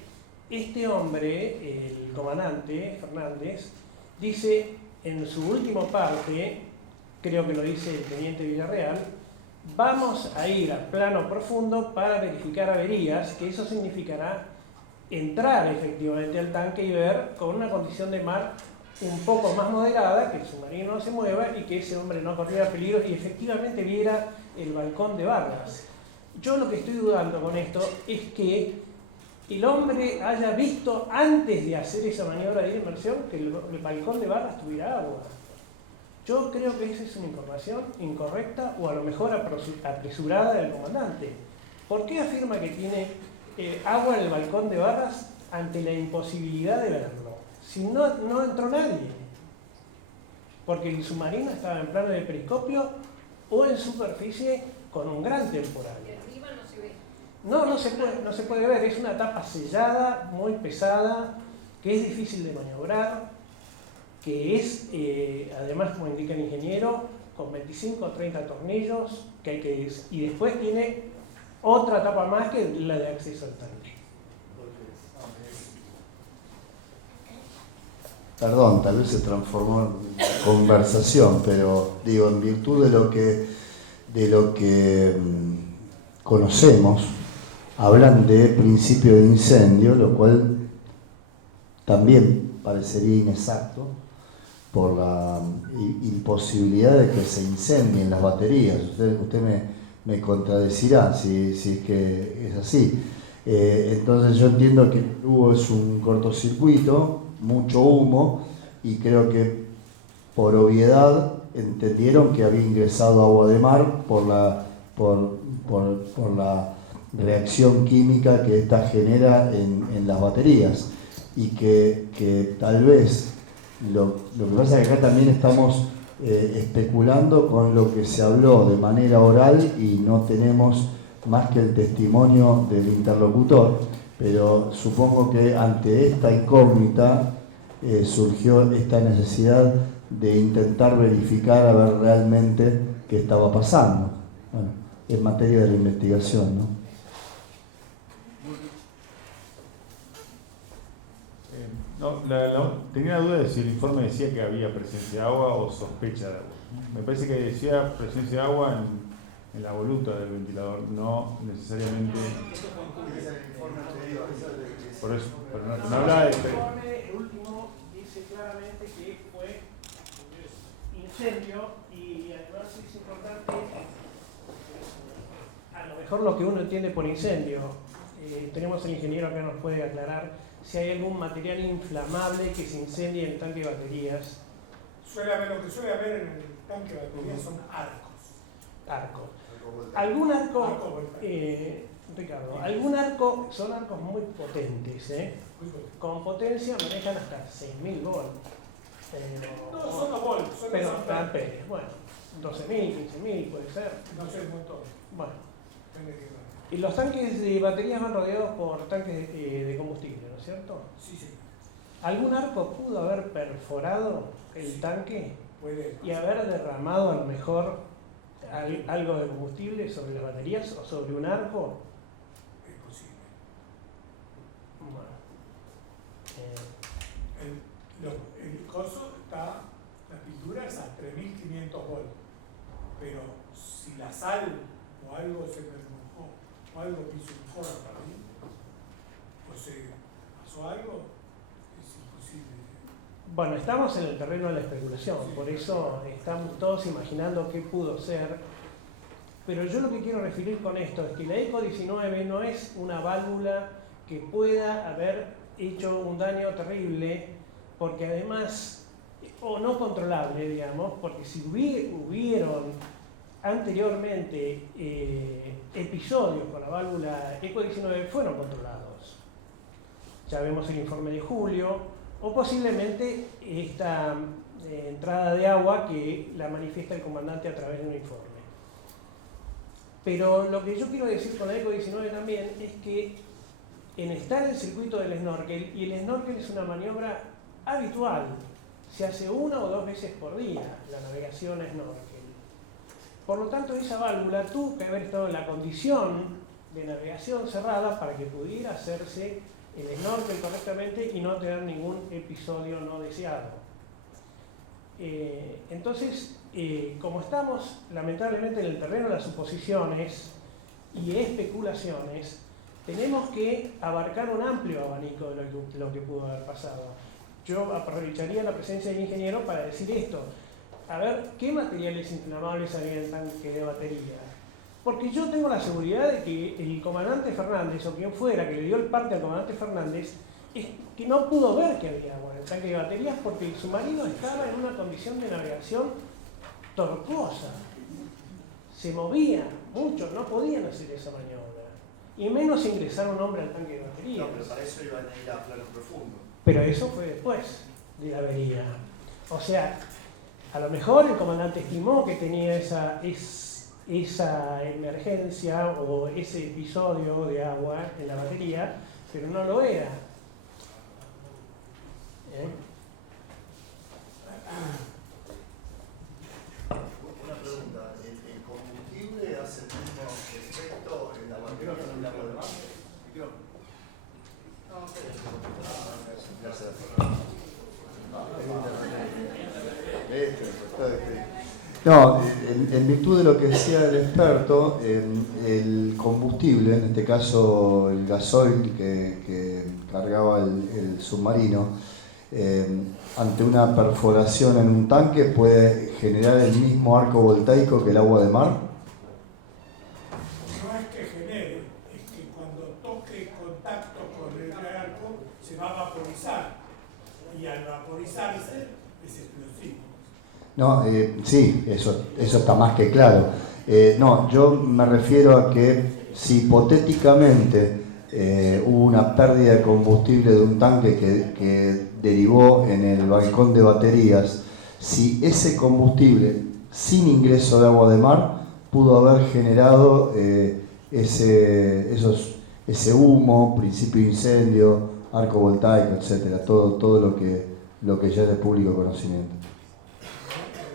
este hombre, el comandante Fernández, dice en su última parte, creo que lo dice el teniente Villarreal, vamos a ir a plano profundo para verificar averías, que eso significará entrar efectivamente al tanque y ver con una condición de mar un poco más moderada, que el submarino no se mueva y que ese hombre no corriera peligro y efectivamente viera el balcón de barras. Yo lo que estoy dudando con esto es que el hombre haya visto antes de hacer esa maniobra de inmersión que el balcón de barras tuviera agua. Yo creo que esa es una información incorrecta o a lo mejor apresurada del comandante. ¿Por qué afirma que tiene agua en el balcón de barras ante la imposibilidad de verlo? Si no entró nadie. Porque el submarino estaba en plano de periscopio o en superficie con un gran temporal. Y arriba no se ve. No se puede ver. Es una tapa sellada, muy pesada, que es difícil de maniobrar, que es, además, como indica el ingeniero, con 25 o 30 tornillos, y después tiene otra tapa más que la de acceso al tanque. Perdón, tal vez se transformó en conversación, pero digo, en virtud de lo que conocemos, hablan de principio de incendio, lo cual también parecería inexacto por la imposibilidad de que se incendien las baterías. Usted me contradecirá si es que es así. Entonces yo entiendo que hubo un cortocircuito, mucho humo, y creo que por obviedad entendieron que había ingresado agua de mar por la reacción química que ésta genera en las baterías, y que tal vez lo que pasa es que acá también estamos especulando con lo que se habló de manera oral y no tenemos más que el testimonio del interlocutor, pero supongo que ante esta incógnita surgió esta necesidad de intentar verificar a ver realmente qué estaba pasando. Bueno, es materia de la investigación, ¿no? Tenía la duda de si el informe decía que había presencia de agua o sospecha de agua. Me parece que decía presencia de agua en la voluta del ventilador, no necesariamente. Por eso, pero no hablaba de. El último dice claramente que fue incendio y además es importante, a lo mejor lo que uno entiende por incendio, tenemos el ingeniero acá nos puede aclarar si hay algún material inflamable que se incendie en el tanque de baterías. Lo que suele haber en el tanque de baterías son arcos. ¿Algún arco, Ricardo, algún arco, son arcos muy potentes, con potencia manejan hasta 6.000 volts. No, son los volts, pero amperes, bueno, 12.000, 15.000 puede ser. No sé, un montón. Bueno. Y los tanques de baterías van rodeados por tanques de combustible, ¿no es cierto? Sí, sí. ¿Algún arco pudo haber perforado el tanque y haber derramado a lo mejor algo de combustible sobre las baterías o sobre un arco? Es posible. Bueno. El coso está, la pintura es a 3.500 volts, pero si la sal o algo se me mojó, o algo me hizo un forro para mí, o se pasó algo, es imposible. Bueno, estamos en el terreno de la especulación, por eso estamos todos imaginando qué pudo ser. Pero yo lo que quiero referir con esto es que la ECO 19 no es una válvula que pueda haber hecho un daño terrible, porque además, o no controlable, digamos, porque si hubieron anteriormente episodios con la válvula ECO 19 fueron controlados. Ya vemos el informe de julio, o posiblemente esta entrada de agua que la manifiesta el comandante a través de un informe. Pero lo que yo quiero decir con la ECO 19 también es que en estar en el circuito del snorkel, y el snorkel es una maniobra habitual, se hace 1 o 2 veces por día la navegación snorkel. Por lo tanto, esa válvula tuvo que haber estado en la condición de navegación cerrada para que pudiera hacerse el snorkel correctamente y no tener ningún episodio no deseado. Entonces, como estamos lamentablemente en el terreno de las suposiciones y especulaciones, tenemos que abarcar un amplio abanico de lo que pudo haber pasado. Yo aprovecharía la presencia del ingeniero para decir esto. A ver, ¿qué materiales inflamables había en el tanque de batería? Porque yo tengo la seguridad de que el comandante Fernández, o quien fuera que le dio el parte al comandante Fernández, es que no pudo ver que había agua en el tanque de baterías porque el submarino estaba en una condición de navegación tortuosa. Se movía mucho, no podían hacer esa maniobra. Y menos ingresar un hombre al tanque de baterías. No, pero para eso iban a ir a plano profundo. Pero eso fue después de la avería. O sea, a lo mejor el comandante estimó que tenía esa emergencia o ese episodio de agua en la batería, pero no lo era. Una pregunta, ¿el combustible hace el mismo efecto en la batería que en el agua de mar? No, en virtud de lo que decía el experto, el combustible, en este caso el gasoil que cargaba el submarino, ante una perforación en un tanque puede generar el mismo arco voltaico que el agua de mar. No es que genere, es que cuando toque contacto con el arco se va a vaporizar y al vaporizarse es explosivo. No, sí, eso está más que claro. No, yo me refiero a que si hipotéticamente hubo una pérdida de combustible de un tanque que derivó en el balcón de baterías, si ese combustible sin ingreso de agua de mar pudo haber generado ese humo, principio de incendio, arco voltaico, etcétera, todo lo que ya es de público conocimiento.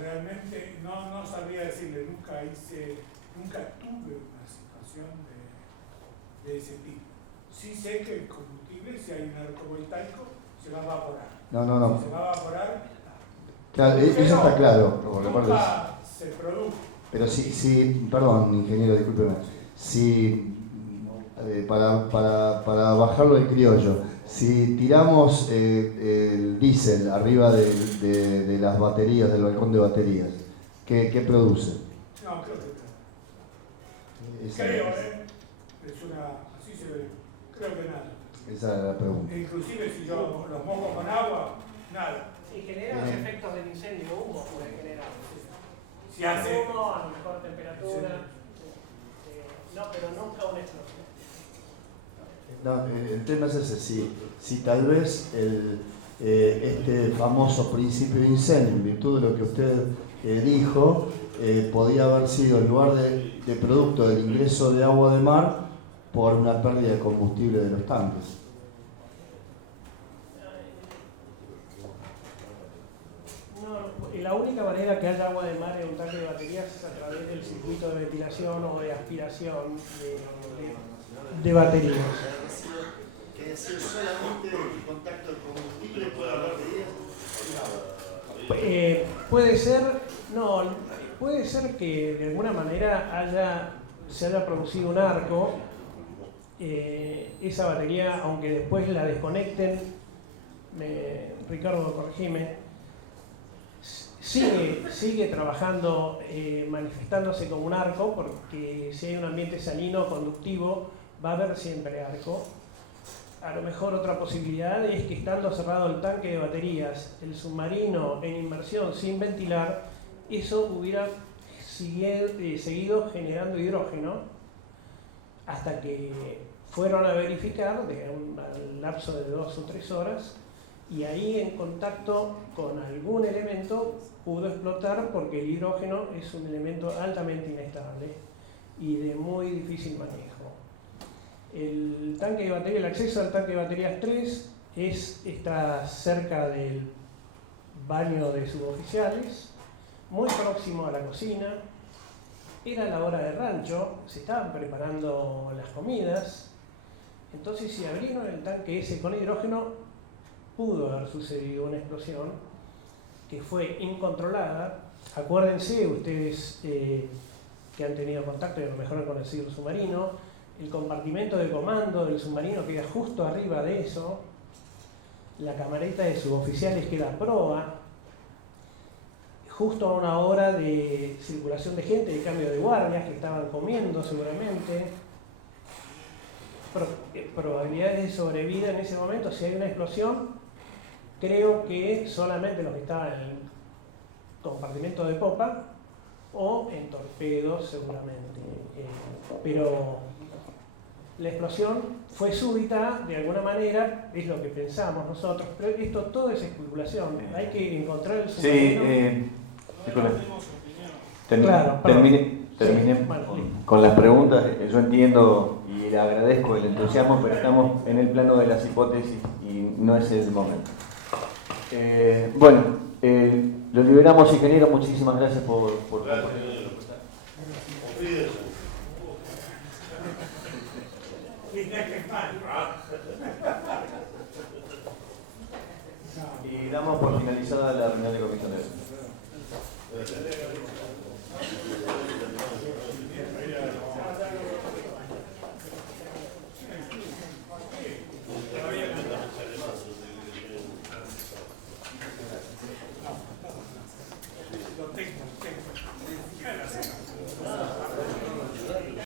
Realmente no sabría decirle, nunca tuve una situación de ese tipo. Sí sé que el combustible, si hay un arco voltaico, se va a evaporar. No. Si se va a evaporar, claro, eso está claro. Nunca se produjo. Pero sí, perdón, ingeniero, discúlpeme. Si, para bajarlo del criollo, Si tiramos el diésel arriba de las baterías, del balcón de baterías, ¿qué produce? No, creo que no. Creo, es así se ve. Creo que nada. Esa era la pregunta. E inclusive si yo los mojo con agua, nada. Si genera los efectos del incendio, humo puede generar. Si hace... Humo, a lo mejor temperatura. No, pero nunca una explosión. No, el tema es ese, si tal vez este famoso principio de incendio, en virtud de lo que usted dijo, podía haber sido en lugar de producto del ingreso de agua de mar por una pérdida de combustible de los tanques. No, la única manera que haya agua de mar en un tanque de baterías es a través del circuito de ventilación o de aspiración de baterías. Que decir solamente el contacto de combustible con las baterías. Puede ser que de alguna manera se haya producido un arco, esa batería, aunque después la desconecten, Ricardo, corregime, sigue trabajando, manifestándose como un arco, porque si hay un ambiente salino conductivo, va a haber siempre arco. A lo mejor otra posibilidad es que estando cerrado el tanque de baterías, el submarino en inmersión sin ventilar, eso hubiera seguido generando hidrógeno hasta que fueron a verificar de un lapso de 2 o 3 horas, y ahí en contacto con algún elemento pudo explotar, porque el hidrógeno es un elemento altamente inestable y de muy difícil manejo. El tanque de batería, el acceso al tanque de baterías 3 está cerca del baño de suboficiales, muy próximo a la cocina. Era la hora de rancho, se estaban preparando las comidas, entonces si abrieron el tanque ese con hidrógeno, pudo haber sucedido una explosión que fue incontrolada. Acuérdense ustedes que han tenido contacto y a lo mejor han conocido el submarino, el compartimento de comando del submarino queda justo arriba de eso, la camareta de suboficiales queda a proa, justo a una hora de circulación de gente, de cambio de guardias que estaban comiendo seguramente. Probabilidades de sobrevida en ese momento, si hay una explosión, creo que solamente los que estaban en el compartimento de popa o en torpedos seguramente. Pero la explosión fue súbita, de alguna manera, es lo que pensamos nosotros, pero esto todo es especulación. Hay que encontrar el submarino. Terminé con las preguntas. Yo entiendo y le agradezco el entusiasmo, pero estamos en el plano de las hipótesis y no es el momento. Lo liberamos, ingeniero. Muchísimas gracias por y damos por finalizada la reunión de comisión de